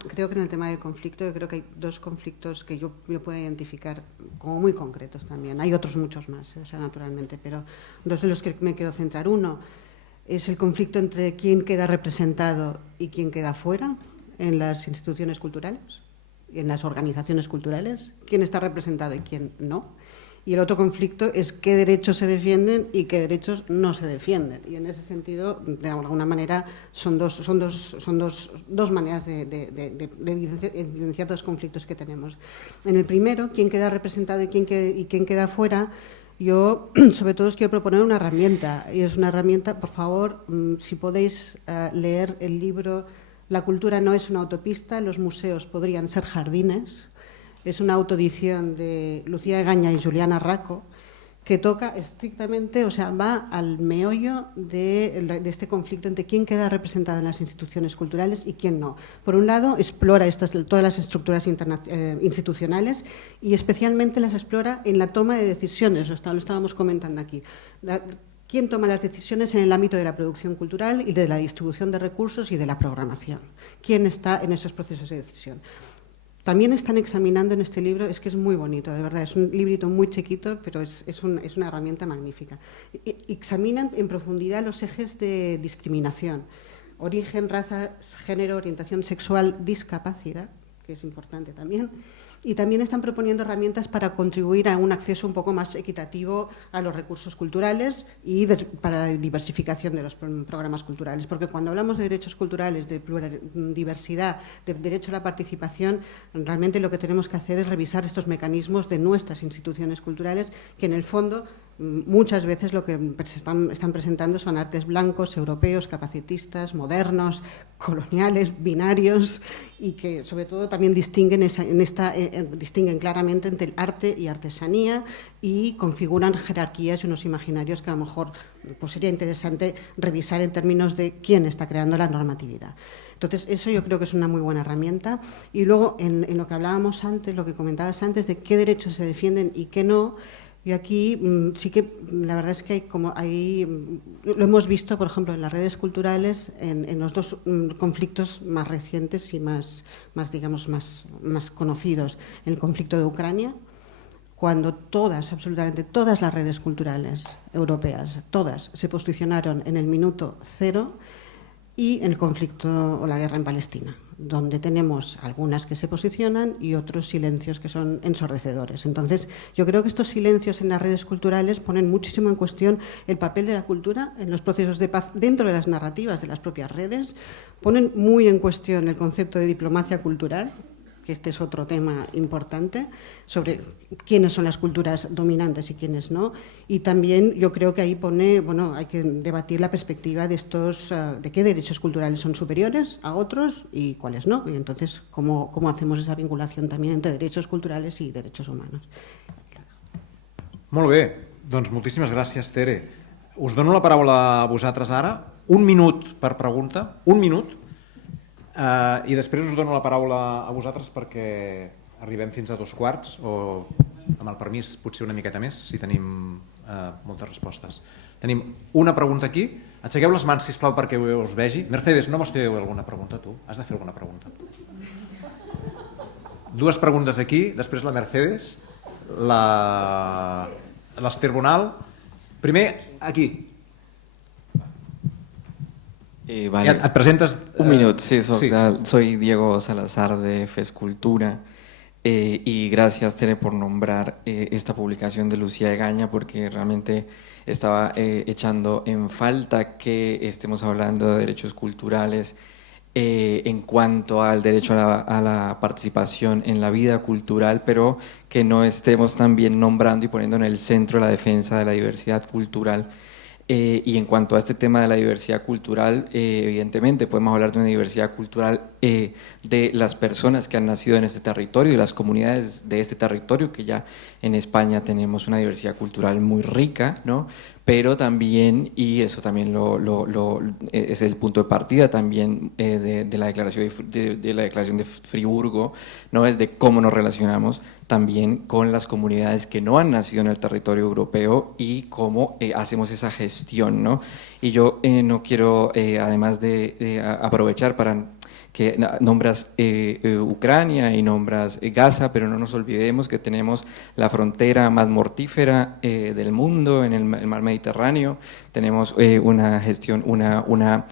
del conflicto, yo creo que hay dos conflictos que yo puedo identificar como muy concretos también. Hay otros muchos más, o sea, naturalmente, pero dos de los que me quiero centrar. Uno es el conflicto entre quién queda representado y quién queda fuera en las instituciones culturales. en las organizaciones culturales, quién está representado y quién no. Y el otro conflicto es qué derechos se defienden y qué derechos no se defienden. Y en ese sentido, de alguna manera, son dos maneras de evidenciar dos conflictos que tenemos. En el primero, quién queda representado y quién queda fuera, yo sobre todo os quiero proponer una herramienta. Y es una herramienta, por favor, si podéis leer el libro La cultura no es una autopista, los museos podrían ser jardines. Es una autoedición de Lucía Egaña y Juliana Racco, que toca estrictamente, o sea, va al meollo de este conflicto entre quién queda representado en las instituciones culturales y quién no. Por un lado, explora todas las estructuras institucionales y especialmente las explora en la toma de decisiones, lo estábamos comentando aquí. ¿Quién toma las decisiones en el ámbito de la producción cultural y de la distribución de recursos y de la programación? ¿Quién está en esos procesos de decisión? También están examinando en este libro, es que es muy bonito, de verdad, es un librito muy chiquito, pero es una herramienta magnífica. Examinan en profundidad los ejes de discriminación, origen, raza, género, orientación sexual, discapacidad, que es importante también, y también están proponiendo herramientas para contribuir a un acceso un poco más equitativo a los recursos culturales y para la diversificación de los programas culturales, porque cuando hablamos de derechos culturales, de diversidad, de derecho a la participación, realmente lo que tenemos que hacer es revisar estos mecanismos de nuestras instituciones culturales, que en el fondo muchas veces lo que están presentando son artes blancos, europeos, capacitistas, modernos, coloniales, binarios, y que sobre todo también distinguen claramente entre el arte y artesanía y configuran jerarquías y unos imaginarios que a lo mejor pues sería interesante revisar en términos de quién está creando la normatividad. Entonces, eso yo creo que es una muy buena herramienta. Y luego, en lo que hablábamos antes, lo que comentabas antes, de qué derechos se defienden y qué no. Y aquí sí que la verdad es que lo hemos visto, por ejemplo, en las redes culturales, en los dos conflictos más recientes y más conocidos. En el conflicto de Ucrania, cuando absolutamente todas las redes culturales europeas, todas se posicionaron en el minuto cero, y en el conflicto o la guerra en Palestina, donde tenemos algunas que se posicionan y otros silencios que son ensordecedores. Entonces, yo creo que estos silencios en las redes culturales ponen muchísimo en cuestión el papel de la cultura en los procesos de paz dentro de las narrativas de las propias redes, ponen muy en cuestión el concepto de diplomacia cultural, que este es otro tema importante, sobre quiénes son las culturas dominantes y quiénes no. Y también yo creo que ahí hay que debatir la perspectiva de de qué derechos culturales son superiores a otros y cuáles no. Y entonces, cómo hacemos esa vinculación también entre derechos culturales i derechos humanos. Molt bé, doncs moltíssimes gràcies, Tere. Us dono la paraula a vosaltres ara. Un minut per pregunta, un minut. I després us dono la paraula a vosaltres perquè arribem fins a 2:15 o, amb el permís, potser una miqueta més, si tenim moltes respostes. Tenim una pregunta aquí. Aixequeu les mans, sisplau, perquè us vegi. Mercedes, no vols fer alguna pregunta, tu? Has de fer alguna pregunta. Dues preguntes aquí, després la Mercedes, l'Ester Bonal. Primer, aquí. Vale. ¿Te presentas? Un minuto, sí, sí. Soy Diego Salazar de Fescultura y gracias, Tere, por nombrar esta publicación de Lucía Egaña, porque realmente estaba echando en falta que estemos hablando de derechos culturales en cuanto al derecho a la participación en la vida cultural, pero que no estemos también nombrando y poniendo en el centro la defensa de la diversidad cultural. Y en cuanto a este tema de la diversidad cultural, evidentemente podemos hablar de una diversidad cultural de las personas que han nacido en este territorio, de las comunidades de este territorio, que ya en España tenemos una diversidad cultural muy rica, ¿no? Pero también, y eso también es el punto de partida también de la declaración de Friburgo, ¿no? Es de cómo nos relacionamos también con las comunidades que no han nacido en el territorio europeo y cómo hacemos esa gestión, ¿no? Y yo no quiero, además de aprovechar para que nombras Ucrania y nombras Gaza, pero no nos olvidemos que tenemos la frontera más mortífera del mundo en el mar Mediterráneo. Tenemos una gestión, una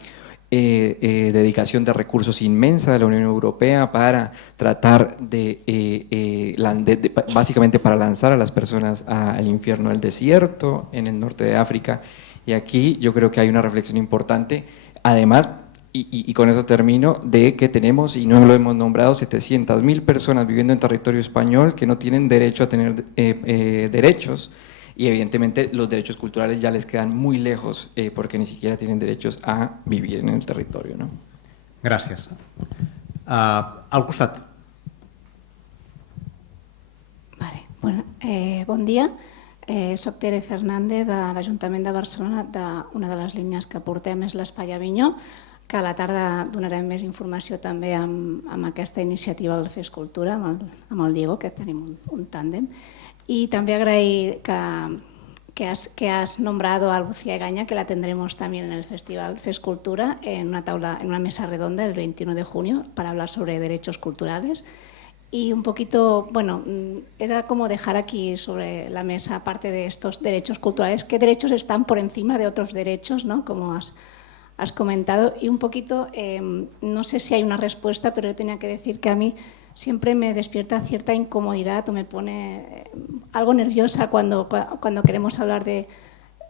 dedicación de recursos inmensa de la Unión Europea para tratar básicamente para lanzar a las personas al infierno del desierto en el norte de África. Y aquí yo creo que hay una reflexión importante, además, y con eso termino, de que tenemos, y no lo hemos nombrado, 700.000 personas viviendo en territorio español que no tienen derecho a tener derechos, y evidentemente los derechos culturales ya les quedan muy lejos porque ni siquiera tienen derechos a vivir en el territorio, ¿no? Gràcies. Al costat. Vale. Bueno, bon dia. Soc Tere Fernández de l'Ajuntament de Barcelona. Una de les línies que portem és l'Espai Avinyó, que a la tarda donarem més informació també amb aquesta iniciativa del FES Cultura, amb el Diego, que tenim un tàndem. Y también agradecer que has nombrado a Lucía Egaña, que la tendremos también en el Festival FES Cultura, en una mesa redonda el 21 de junio para hablar sobre derechos culturales. Y un poquito, bueno, era como dejar aquí sobre la mesa, aparte de estos derechos culturales, qué derechos están por encima de otros derechos, ¿no? Como has comentado. Y un poquito, no sé si hay una respuesta, pero yo tenía que decir que a mí siempre me despierta cierta incomodidad o me pone algo nerviosa cuando queremos hablar de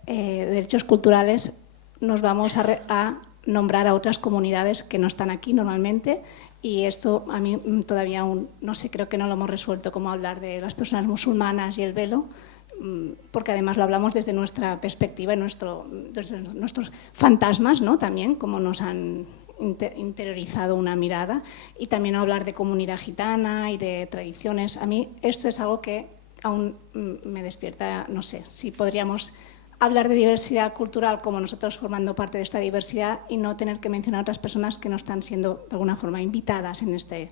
derechos culturales, nos vamos a nombrar a otras comunidades que no están aquí normalmente, y esto a mí todavía aún, no sé, creo que no lo hemos resuelto, como hablar de las personas musulmanas y el velo, porque además lo hablamos desde nuestra perspectiva, desde nuestros fantasmas, ¿no? También, como nos han interiorizado una mirada, y también hablar de comunidad gitana y de tradiciones. A mí esto es algo que aún me despierta, no sé, si podríamos hablar de diversidad cultural como nosotros formando parte de esta diversidad y no tener que mencionar a otras personas que no están siendo de alguna forma invitadas en este...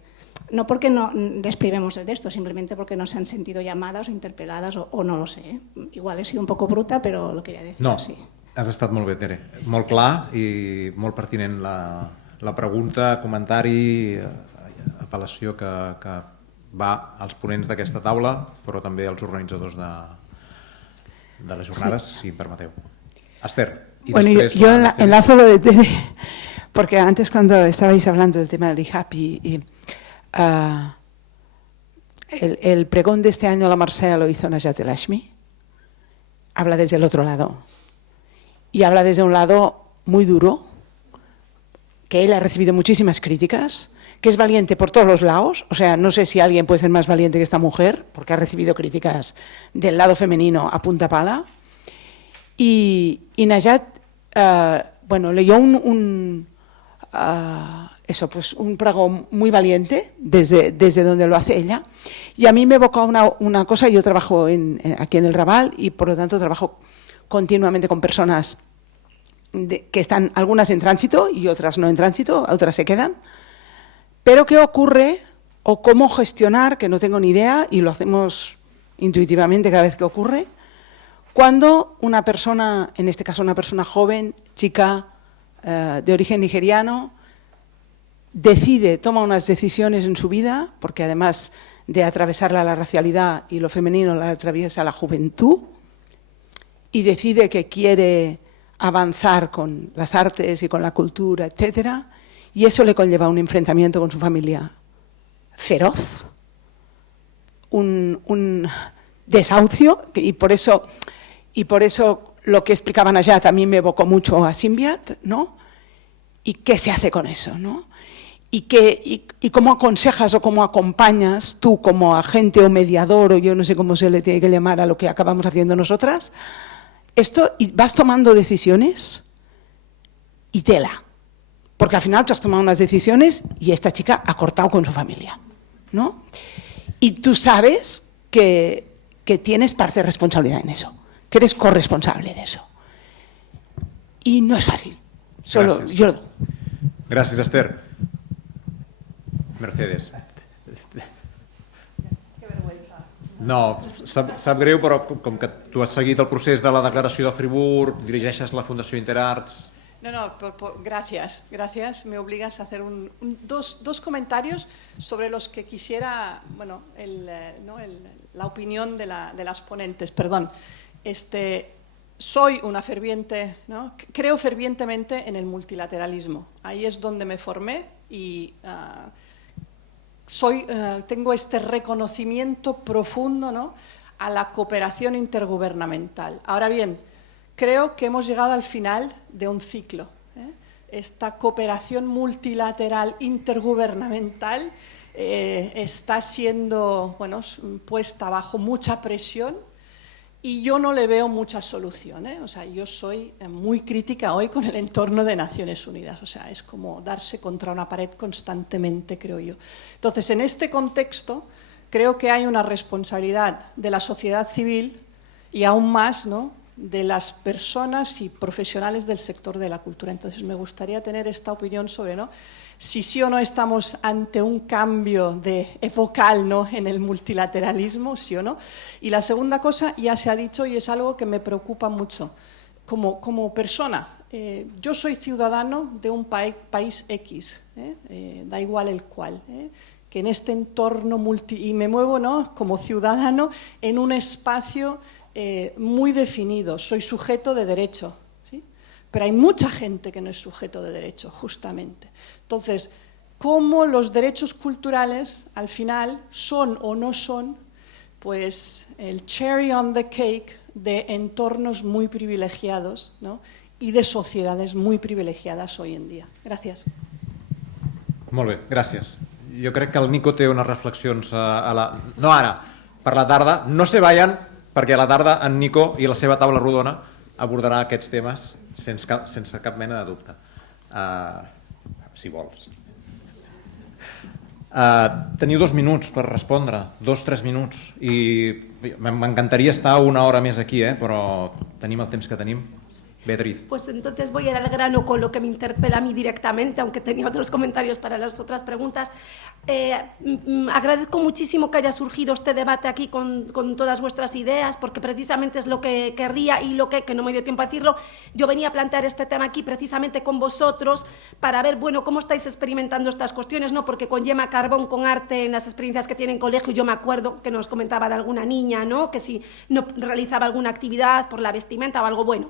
No porque no les privemos de esto, simplemente porque no se han sentido llamadas o interpeladas o no lo sé. Igual he sido un poco bruta, pero lo quería decir así. Has estat molt bé, Tere. Molt clar i molt pertinent la pregunta, comentari, apel·lació que va als ponents d'aquesta taula, però també als organitzadors de les jornades, si em permeteu. Esther. Bueno, yo enlazo lo de Tere, porque antes cuando estabais hablando del tema del hijab el pregón de este año la Marcea lo hizo Najat El Hashmi, habla desde el otro lado. Y habla desde un lado muy duro, que él ha recibido muchísimas críticas, que es valiente por todos los lados. O sea, no sé si alguien puede ser más valiente que esta mujer, porque ha recibido críticas del lado femenino a punta pala. Y Najat, bueno, leyó un pregón muy valiente desde donde lo hace ella. Y a mí me evocó una cosa. Yo trabajo aquí en el Raval y por lo tanto trabajo continuamente con personas que están algunas en tránsito y otras no en tránsito, otras se quedan. Pero ¿qué ocurre o cómo gestionar, que no tengo ni idea y lo hacemos intuitivamente cada vez que ocurre, cuando una persona, en este caso una persona joven, chica, de origen nigeriano, toma unas decisiones en su vida, porque además de atravesarla la racialidad y lo femenino la atraviesa la juventud, y decide que quiere avanzar con las artes y con la cultura, etcétera, y eso le conlleva un enfrentamiento con su familia feroz, un desahucio, y por eso lo que explicaban allá también me evocó mucho a Simbiat, ¿no? ¿Y qué se hace con eso, no? ¿Y cómo aconsejas o cómo acompañas tú como agente o mediador, o yo no sé cómo se le tiene que llamar a lo que acabamos haciendo nosotras, esto, y vas tomando decisiones y tela? Porque al final tú has tomado unas decisiones y esta chica ha cortado con su familia, ¿no? Y tú sabes que tienes parte de responsabilidad en eso, que eres corresponsable de eso. Y no es fácil. Gràcies, Esther. Mercedes. No, sap greu, però com que tu has seguit el procés de la declaració de Friburg, dirigeixes la Fundació Interarts... No, gracias. Me obligas a hacer dos comentarios sobre los que quisiera, bueno, la opinión de las ponentes. Perdón. soy una ferviente, ¿no? Creo fervientemente en el multilateralismo. Ahí es donde me formé y tengo este reconocimiento profundo, ¿no?, a la cooperación intergubernamental. Ahora bien, creo que hemos llegado al final de un ciclo. Esta cooperación multilateral intergubernamental está siendo, bueno, puesta bajo mucha presión y yo no le veo mucha solución. O sea, yo soy muy crítica hoy con el entorno de Naciones Unidas. O sea, es como darse contra una pared constantemente, creo yo. Entonces, en este contexto, creo que hay una responsabilidad de la sociedad civil y aún más, ¿no?, de las personas y profesionales del sector de la cultura. Entonces, me gustaría tener esta opinión sobre, ¿no?, si sí o no estamos ante un cambio epocal, ¿no?, en el multilateralismo, sí o no. Y la segunda cosa ya se ha dicho y es algo que me preocupa mucho. Como persona, yo soy ciudadano de un país X, da igual el cual, que en este entorno y me muevo, ¿no?, como ciudadano en un espacio muy definido, soy sujeto de derecho, ¿sí? Pero hay mucha gente que no es sujeto de derecho, justamente. Entonces, ¿cómo los derechos culturales al final son o no son, pues, el cherry on the cake de entornos muy privilegiados, ¿no?, y de sociedades muy privilegiadas hoy en día? Gràcies. Molt bé, gràcies. Jo crec que el Nico té unes reflexions no ara, per la tarda. No se vayan, perquè a la tarda en Nico i la seva taula rodona abordarà aquests temes sense cap mena de dubte. Si vols. Teniu 2 minuts per respondre, 2-3 minuts. I m'encantaria estar una hora més aquí, però tenim el temps que tenim. Beatriz. Pues entonces voy a ir al grano con lo que me interpela a mí directamente, aunque tenía otros comentarios para las otras preguntas. Agradezco muchísimo que haya surgido este debate aquí con todas vuestras ideas, porque precisamente es lo que querría y lo que no me dio tiempo a decirlo. Yo venía a plantear este tema aquí precisamente con vosotros para ver, bueno, cómo estáis experimentando estas cuestiones, ¿no? Porque con Gemma Carbón, con arte, en las experiencias que tiene en colegio, yo me acuerdo que nos comentaba de alguna niña, ¿no?, que si no realizaba alguna actividad por la vestimenta o algo bueno.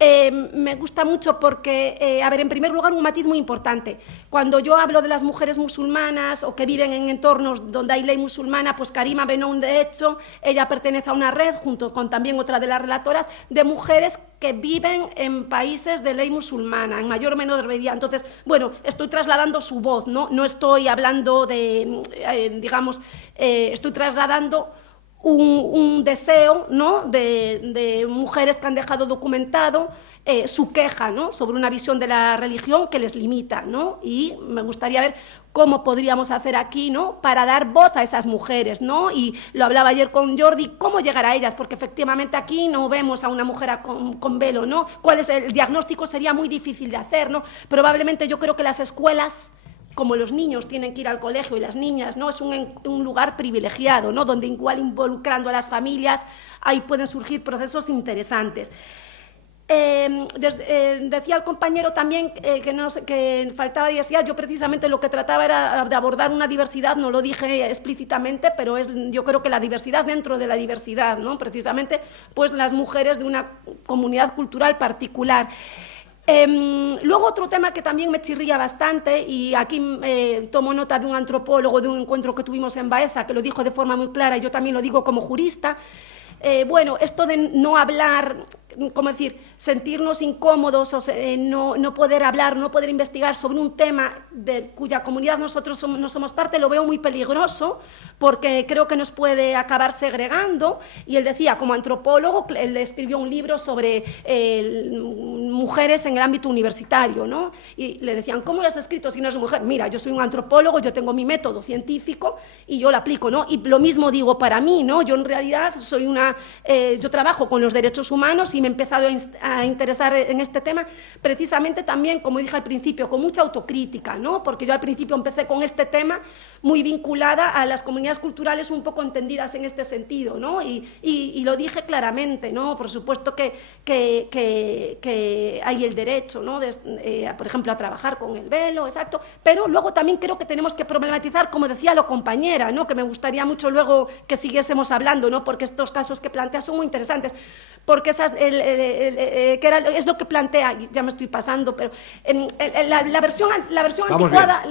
Me gusta mucho porque, a ver, en primer lugar, un matiz muy importante. Cuando yo hablo de las mujeres musulmanas o que viven en entornos donde hay ley musulmana, pues Karima Benoun, de hecho, ella pertenece a una red, junto con también otra de las relatoras, de mujeres que viven en países de ley musulmana, en mayor o menor medida. Entonces, bueno, estoy trasladando su voz, ¿no? No estoy hablando de, digamos, estoy trasladando un deseo, ¿no?, de mujeres que han dejado documentado su queja, ¿no?, sobre una visión de la religión que les limita, ¿no? Y me gustaría ver cómo podríamos hacer aquí, ¿no?, para dar voz a esas mujeres, ¿no? Y lo hablaba ayer con Jordi, cómo llegar a ellas, porque efectivamente aquí no vemos a una mujer con velo, ¿no? ¿Cuál es el diagnóstico? Sería muy difícil de hacer, ¿no? Probablemente yo creo que las escuelas, como los niños tienen que ir al colegio y las niñas, ¿no?, es un lugar privilegiado, ¿no?, donde igual involucrando a las familias ahí pueden surgir procesos interesantes. Decía el compañero también que faltaba diversidad. Yo precisamente lo que trataba era de abordar una diversidad, no lo dije explícitamente, pero yo creo que la diversidad dentro de la diversidad, ¿no?, precisamente pues las mujeres de una comunidad cultural particular. Luego otro tema que también me chirría bastante, y aquí tomo nota de un antropólogo de un encuentro que tuvimos en Baeza, que lo dijo de forma muy clara, y yo también lo digo como jurista. Bueno, esto de no hablar, ¿cómo decir?, sentirnos incómodos o no poder hablar, no poder investigar sobre un tema de cuya comunidad nosotros no somos parte, lo veo muy peligroso, porque creo que nos puede acabar segregando. Y él decía, como antropólogo, él escribió un libro sobre mujeres en el ámbito universitario, ¿no? Y le decían, ¿cómo lo has escrito si no eres mujer? Mira, yo soy un antropólogo, yo tengo mi método científico y yo lo aplico, ¿no? Y lo mismo digo para mí, ¿no? Yo en realidad soy yo trabajo con los derechos humanos y me he empezado a interesar en este tema precisamente también, como dije al principio, con mucha autocrítica, ¿no? Porque yo al principio empecé con este tema muy vinculada a las comunidades culturales un poco entendidas en este sentido, ¿no? Y lo dije claramente, ¿no? Por supuesto que hay el derecho, ¿no?, por ejemplo, a trabajar con el velo, exacto, pero luego también creo que tenemos que problematizar, como decía la compañera, ¿no?, que me gustaría mucho luego que siguiésemos hablando, ¿no?, porque estos casos que plantea son muy interesantes, porque que es lo que plantea, ya me estoy pasando, pero la versión Vamos anticuada,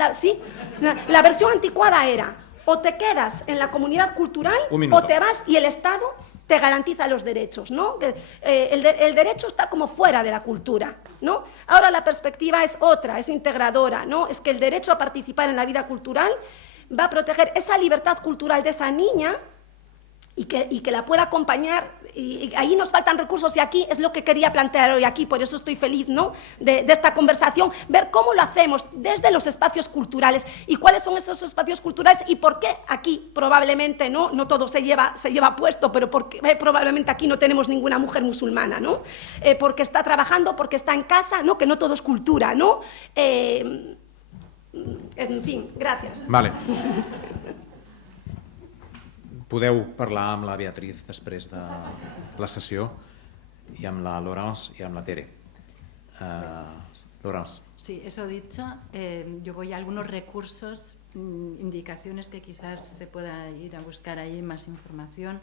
la versión anticuada era o te quedas en la comunidad cultural o te vas y el Estado te garantiza los derechos, ¿no? El derecho está como fuera de la cultura, ¿no? Ahora la perspectiva es otra, es integradora, ¿no? Es que el derecho a participar en la vida cultural va a proteger esa libertad cultural de esa niña y que la pueda acompañar, y ahí nos faltan recursos, y aquí es lo que quería plantear hoy aquí, por eso estoy feliz, ¿no?, de esta conversación, ver cómo lo hacemos desde los espacios culturales y cuáles son esos espacios culturales y por qué aquí probablemente no todo se lleva puesto, pero porque probablemente aquí no tenemos ninguna mujer musulmana, ¿no? Porque está trabajando, porque está en casa, ¿no?, que no todo es cultura, ¿no? En fin, gracias. Vale. Podeu parlar amb la Beatriz després de la sessió i amb la Laurence i amb la Tere. Laurence. Sí, eso dicho, yo voy a algunos recursos, indicaciones que quizás se pueda ir a buscar ahí más información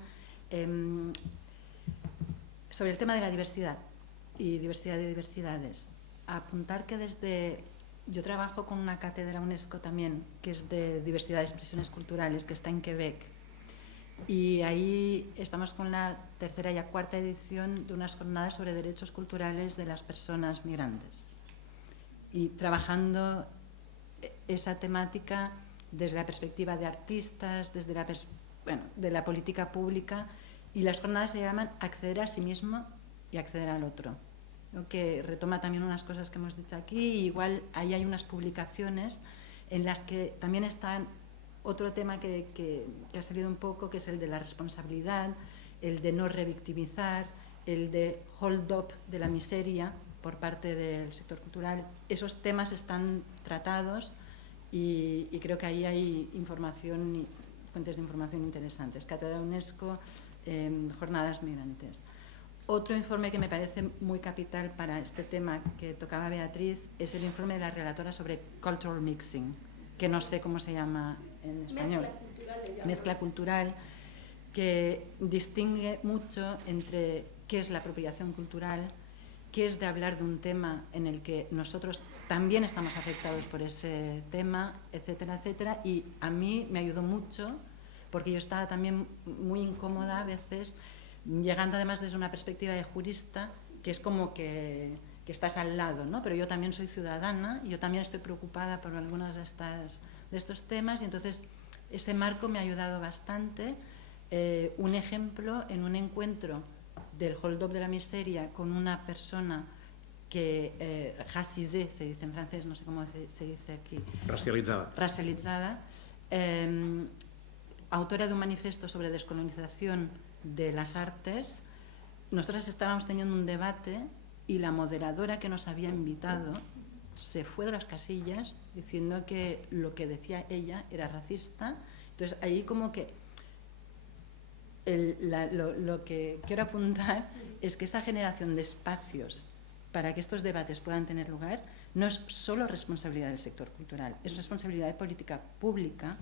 sobre el tema de la diversidad y diversidad de diversidades. Apuntar que yo trabajo con una cátedra UNESCO también, que es de diversidad de expresiones culturales, que está en Quebec. Y ahí estamos con la tercera y la cuarta edición de unas jornadas sobre derechos culturales de las personas migrantes. Y trabajando esa temática desde la perspectiva de artistas, desde de la política pública, y las jornadas se llaman Acceder a sí mismo y acceder al otro, ¿no?, que retoma también unas cosas que hemos dicho aquí, y igual ahí hay unas publicaciones en las que también están otro tema que ha salido un poco, que es el de la responsabilidad, el de no revictimizar, el de hold up de la miseria por parte del sector cultural. Esos temas están tratados y creo que ahí hay información, fuentes de información interesantes. Cátedra UNESCO, jornadas migrantes. Otro informe que me parece muy capital para este tema que tocaba Beatriz es el informe de la relatora sobre cultural mixing, que no sé cómo se llama en español. Mezcla cultural, que distingue mucho entre qué es la apropiación cultural, qué es de hablar de un tema en el que nosotros también estamos afectados por ese tema, etcétera, etcétera. Y a mí me ayudó mucho, porque yo estaba también muy incómoda a veces, llegando además desde una perspectiva de jurista, que es como que estás al lado, ¿no? Pero yo también soy ciudadana, yo también estoy preocupada por algunos de estos temas, y entonces ese marco me ha ayudado bastante. Un ejemplo, en un encuentro del hold up de la miseria con una persona que racisée, se dice en francés, no sé cómo se dice aquí. Racializada. Autora de un manifiesto sobre descolonización de las artes. Nosotras estábamos teniendo un debate y la moderadora que nos había invitado se fue de las casillas diciendo que lo que decía ella era racista. Entonces ahí como que lo que quiero apuntar es que esta generación de espacios para que estos debates puedan tener lugar no es solo responsabilidad del sector cultural, es responsabilidad de política pública,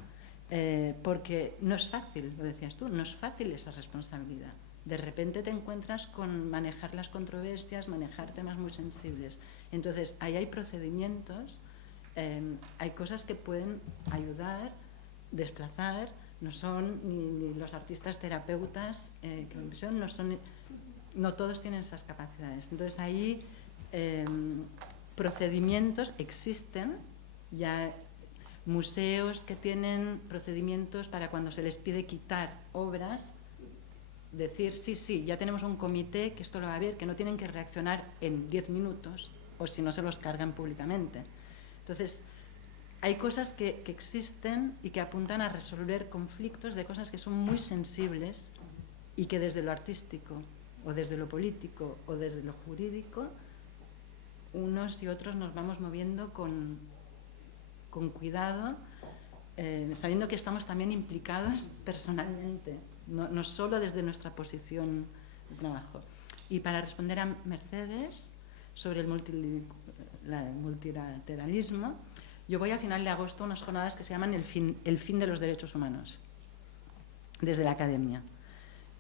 porque no es fácil, lo decías tú, no es fácil esa responsabilidad. De repente te encuentras con manejar las controversias, manejar temas muy sensibles. Entonces, ahí hay procedimientos, hay cosas que pueden ayudar, desplazar, no son ni los artistas terapeutas, no todos tienen esas capacidades. Entonces, ahí procedimientos existen, ya museos que tienen procedimientos para cuando se les pide quitar obras, decir, sí, ya tenemos un comité que esto lo va a ver, que no tienen que reaccionar en 10 minutos o si no se los cargan públicamente. Entonces, hay cosas que existen y que apuntan a resolver conflictos de cosas que son muy sensibles y que desde lo artístico o desde lo político o desde lo jurídico, unos y otros nos vamos moviendo con cuidado, sabiendo que estamos también implicados personalmente. No solo desde nuestra posición de trabajo. Y para responder a Mercedes sobre el multilateralismo, yo voy a final de agosto a unas jornadas que se llaman el fin de los derechos humanos, desde la academia,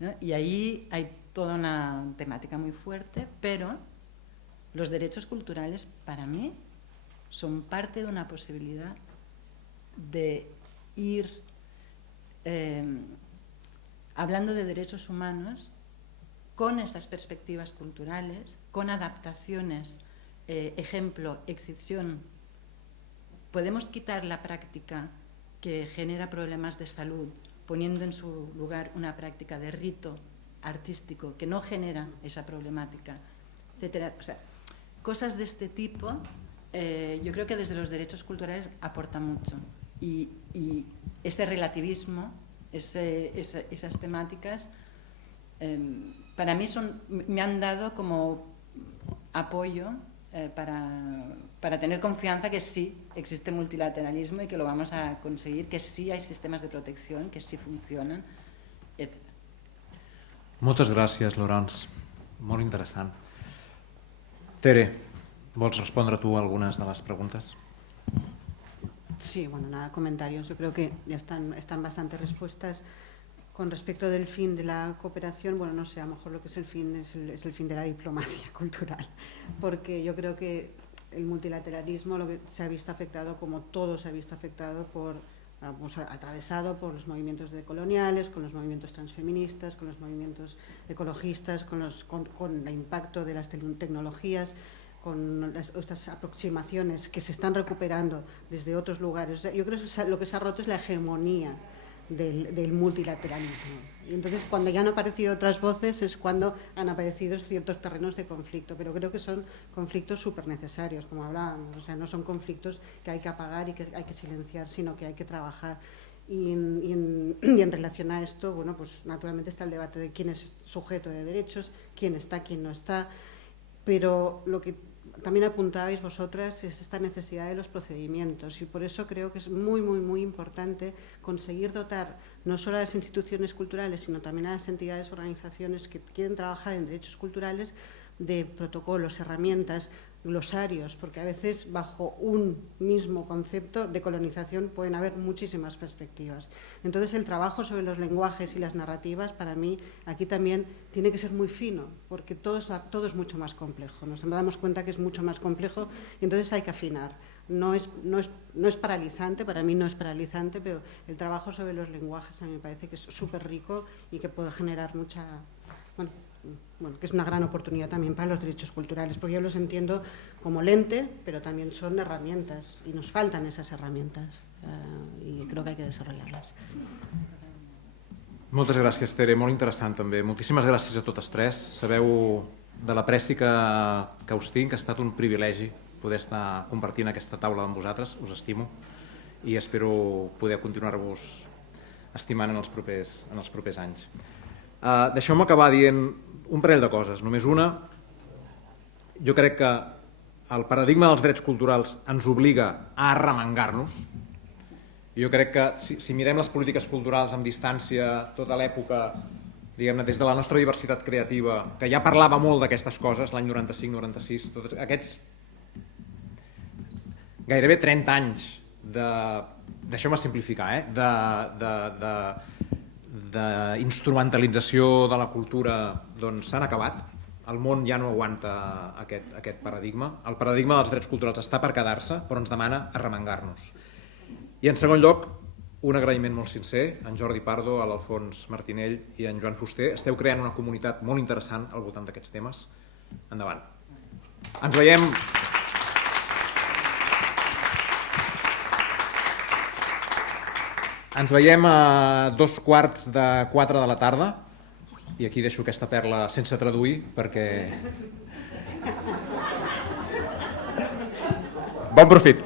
¿no? Y ahí hay toda una temática muy fuerte, pero los derechos culturales para mí son parte de una posibilidad de ir hablando de derechos humanos con estas perspectivas culturales, con adaptaciones, ejemplo, excepción. Podemos quitar la práctica que genera problemas de salud, poniendo en su lugar una práctica de rito artístico que no genera esa problemática, etcétera. O sea, cosas de este tipo, yo creo que desde los derechos culturales aporta mucho. Y ese relativismo, esas temáticas, para mí me han dado como apoyo para tener confianza que sí existe multilateralismo y que lo vamos a conseguir, que sí hay sistemes de protección, que sí funcionen, etc. Moltes gràcies, Laurence. Molt interessant. Tere, vols respondre tu algunes de les preguntes? Sí, bueno, nada, comentarios. Yo creo que ya están bastantes respuestas. Con respecto del fin de la cooperación, bueno, no sé, a lo mejor lo que es el fin es el fin de la diplomacia cultural, porque yo creo que el multilateralismo lo que se ha visto afectado, como todo se ha visto afectado atravesado por los movimientos decoloniales, con los movimientos transfeministas, con los movimientos ecologistas, con el impacto de las tecnologías, con estas aproximaciones que se están recuperando desde otros lugares. Yo creo que lo que se ha roto es la hegemonía del multilateralismo. Y entonces, cuando ya han aparecido otras voces, es cuando han aparecido ciertos terrenos de conflicto, pero creo que son conflictos súper necesarios, como hablábamos. O sea, no son conflictos que hay que apagar y que hay que silenciar, sino que hay que trabajar. Y en relación a esto, bueno, pues naturalmente está el debate de quién es sujeto de derechos, quién está, quién no está, pero lo que también apuntabais vosotras es esta necesidad de los procedimientos, y por eso creo que es muy, muy, muy importante conseguir dotar no solo a las instituciones culturales, sino también a las entidades, organizaciones que quieren trabajar en derechos culturales, de protocolos, herramientas, glosarios, porque a veces bajo un mismo concepto de colonización pueden haber muchísimas perspectivas. Entonces, el trabajo sobre los lenguajes y las narrativas, para mí, aquí también tiene que ser muy fino, porque todo es mucho más complejo. Nos damos cuenta que es mucho más complejo y entonces hay que afinar. No es paralizante, para mí no es paralizante, pero el trabajo sobre los lenguajes a mí me parece que es súper rico y que puede generar mucha... Bueno, que es una gran oportunidad también para los derechos culturales, porque yo los entiendo como lente, pero también son herramientas, y nos faltan esas herramientas, i crec que hay que desarrollarlas. Moltes gràcies, Tere, molt interessant també. Moltíssimes gràcies a totes tres. Sabeu de l'apreci que us tinc, ha estat un privilegi poder estar compartint aquesta taula amb vosaltres, us estimo, i espero poder continuar-vos estimant en els propers anys. Deixeu-me acabar dient un parell de coses, només una. Jo crec que el paradigma dels drets culturals ens obliga a arremangar-nos. Jo crec que si mirem les polítiques culturals amb distància, tota l'època, diguem-ne, des de la nostra diversitat creativa, que ja parlava molt d'aquestes coses, l'any 95-96, tots aquests gairebé 30 anys de, deixeu-me simplificar, d'instrumentalització de la cultura, doncs s'han acabat. El món ja no aguanta aquest paradigma. El paradigma dels drets culturals està per quedar-se, però ens demana arremangar-nos. I en segon lloc, un agraïment molt sincer a en Jordi Pardo, a l'Alfons Martinell i a en Joan Fuster. Esteu creant una comunitat molt interessant al voltant d'aquests temes. Endavant. Ens veiem... Ens veiem a 3:15 de la tarda, i aquí deixo aquesta perla sense traduir perquè... Bon profit!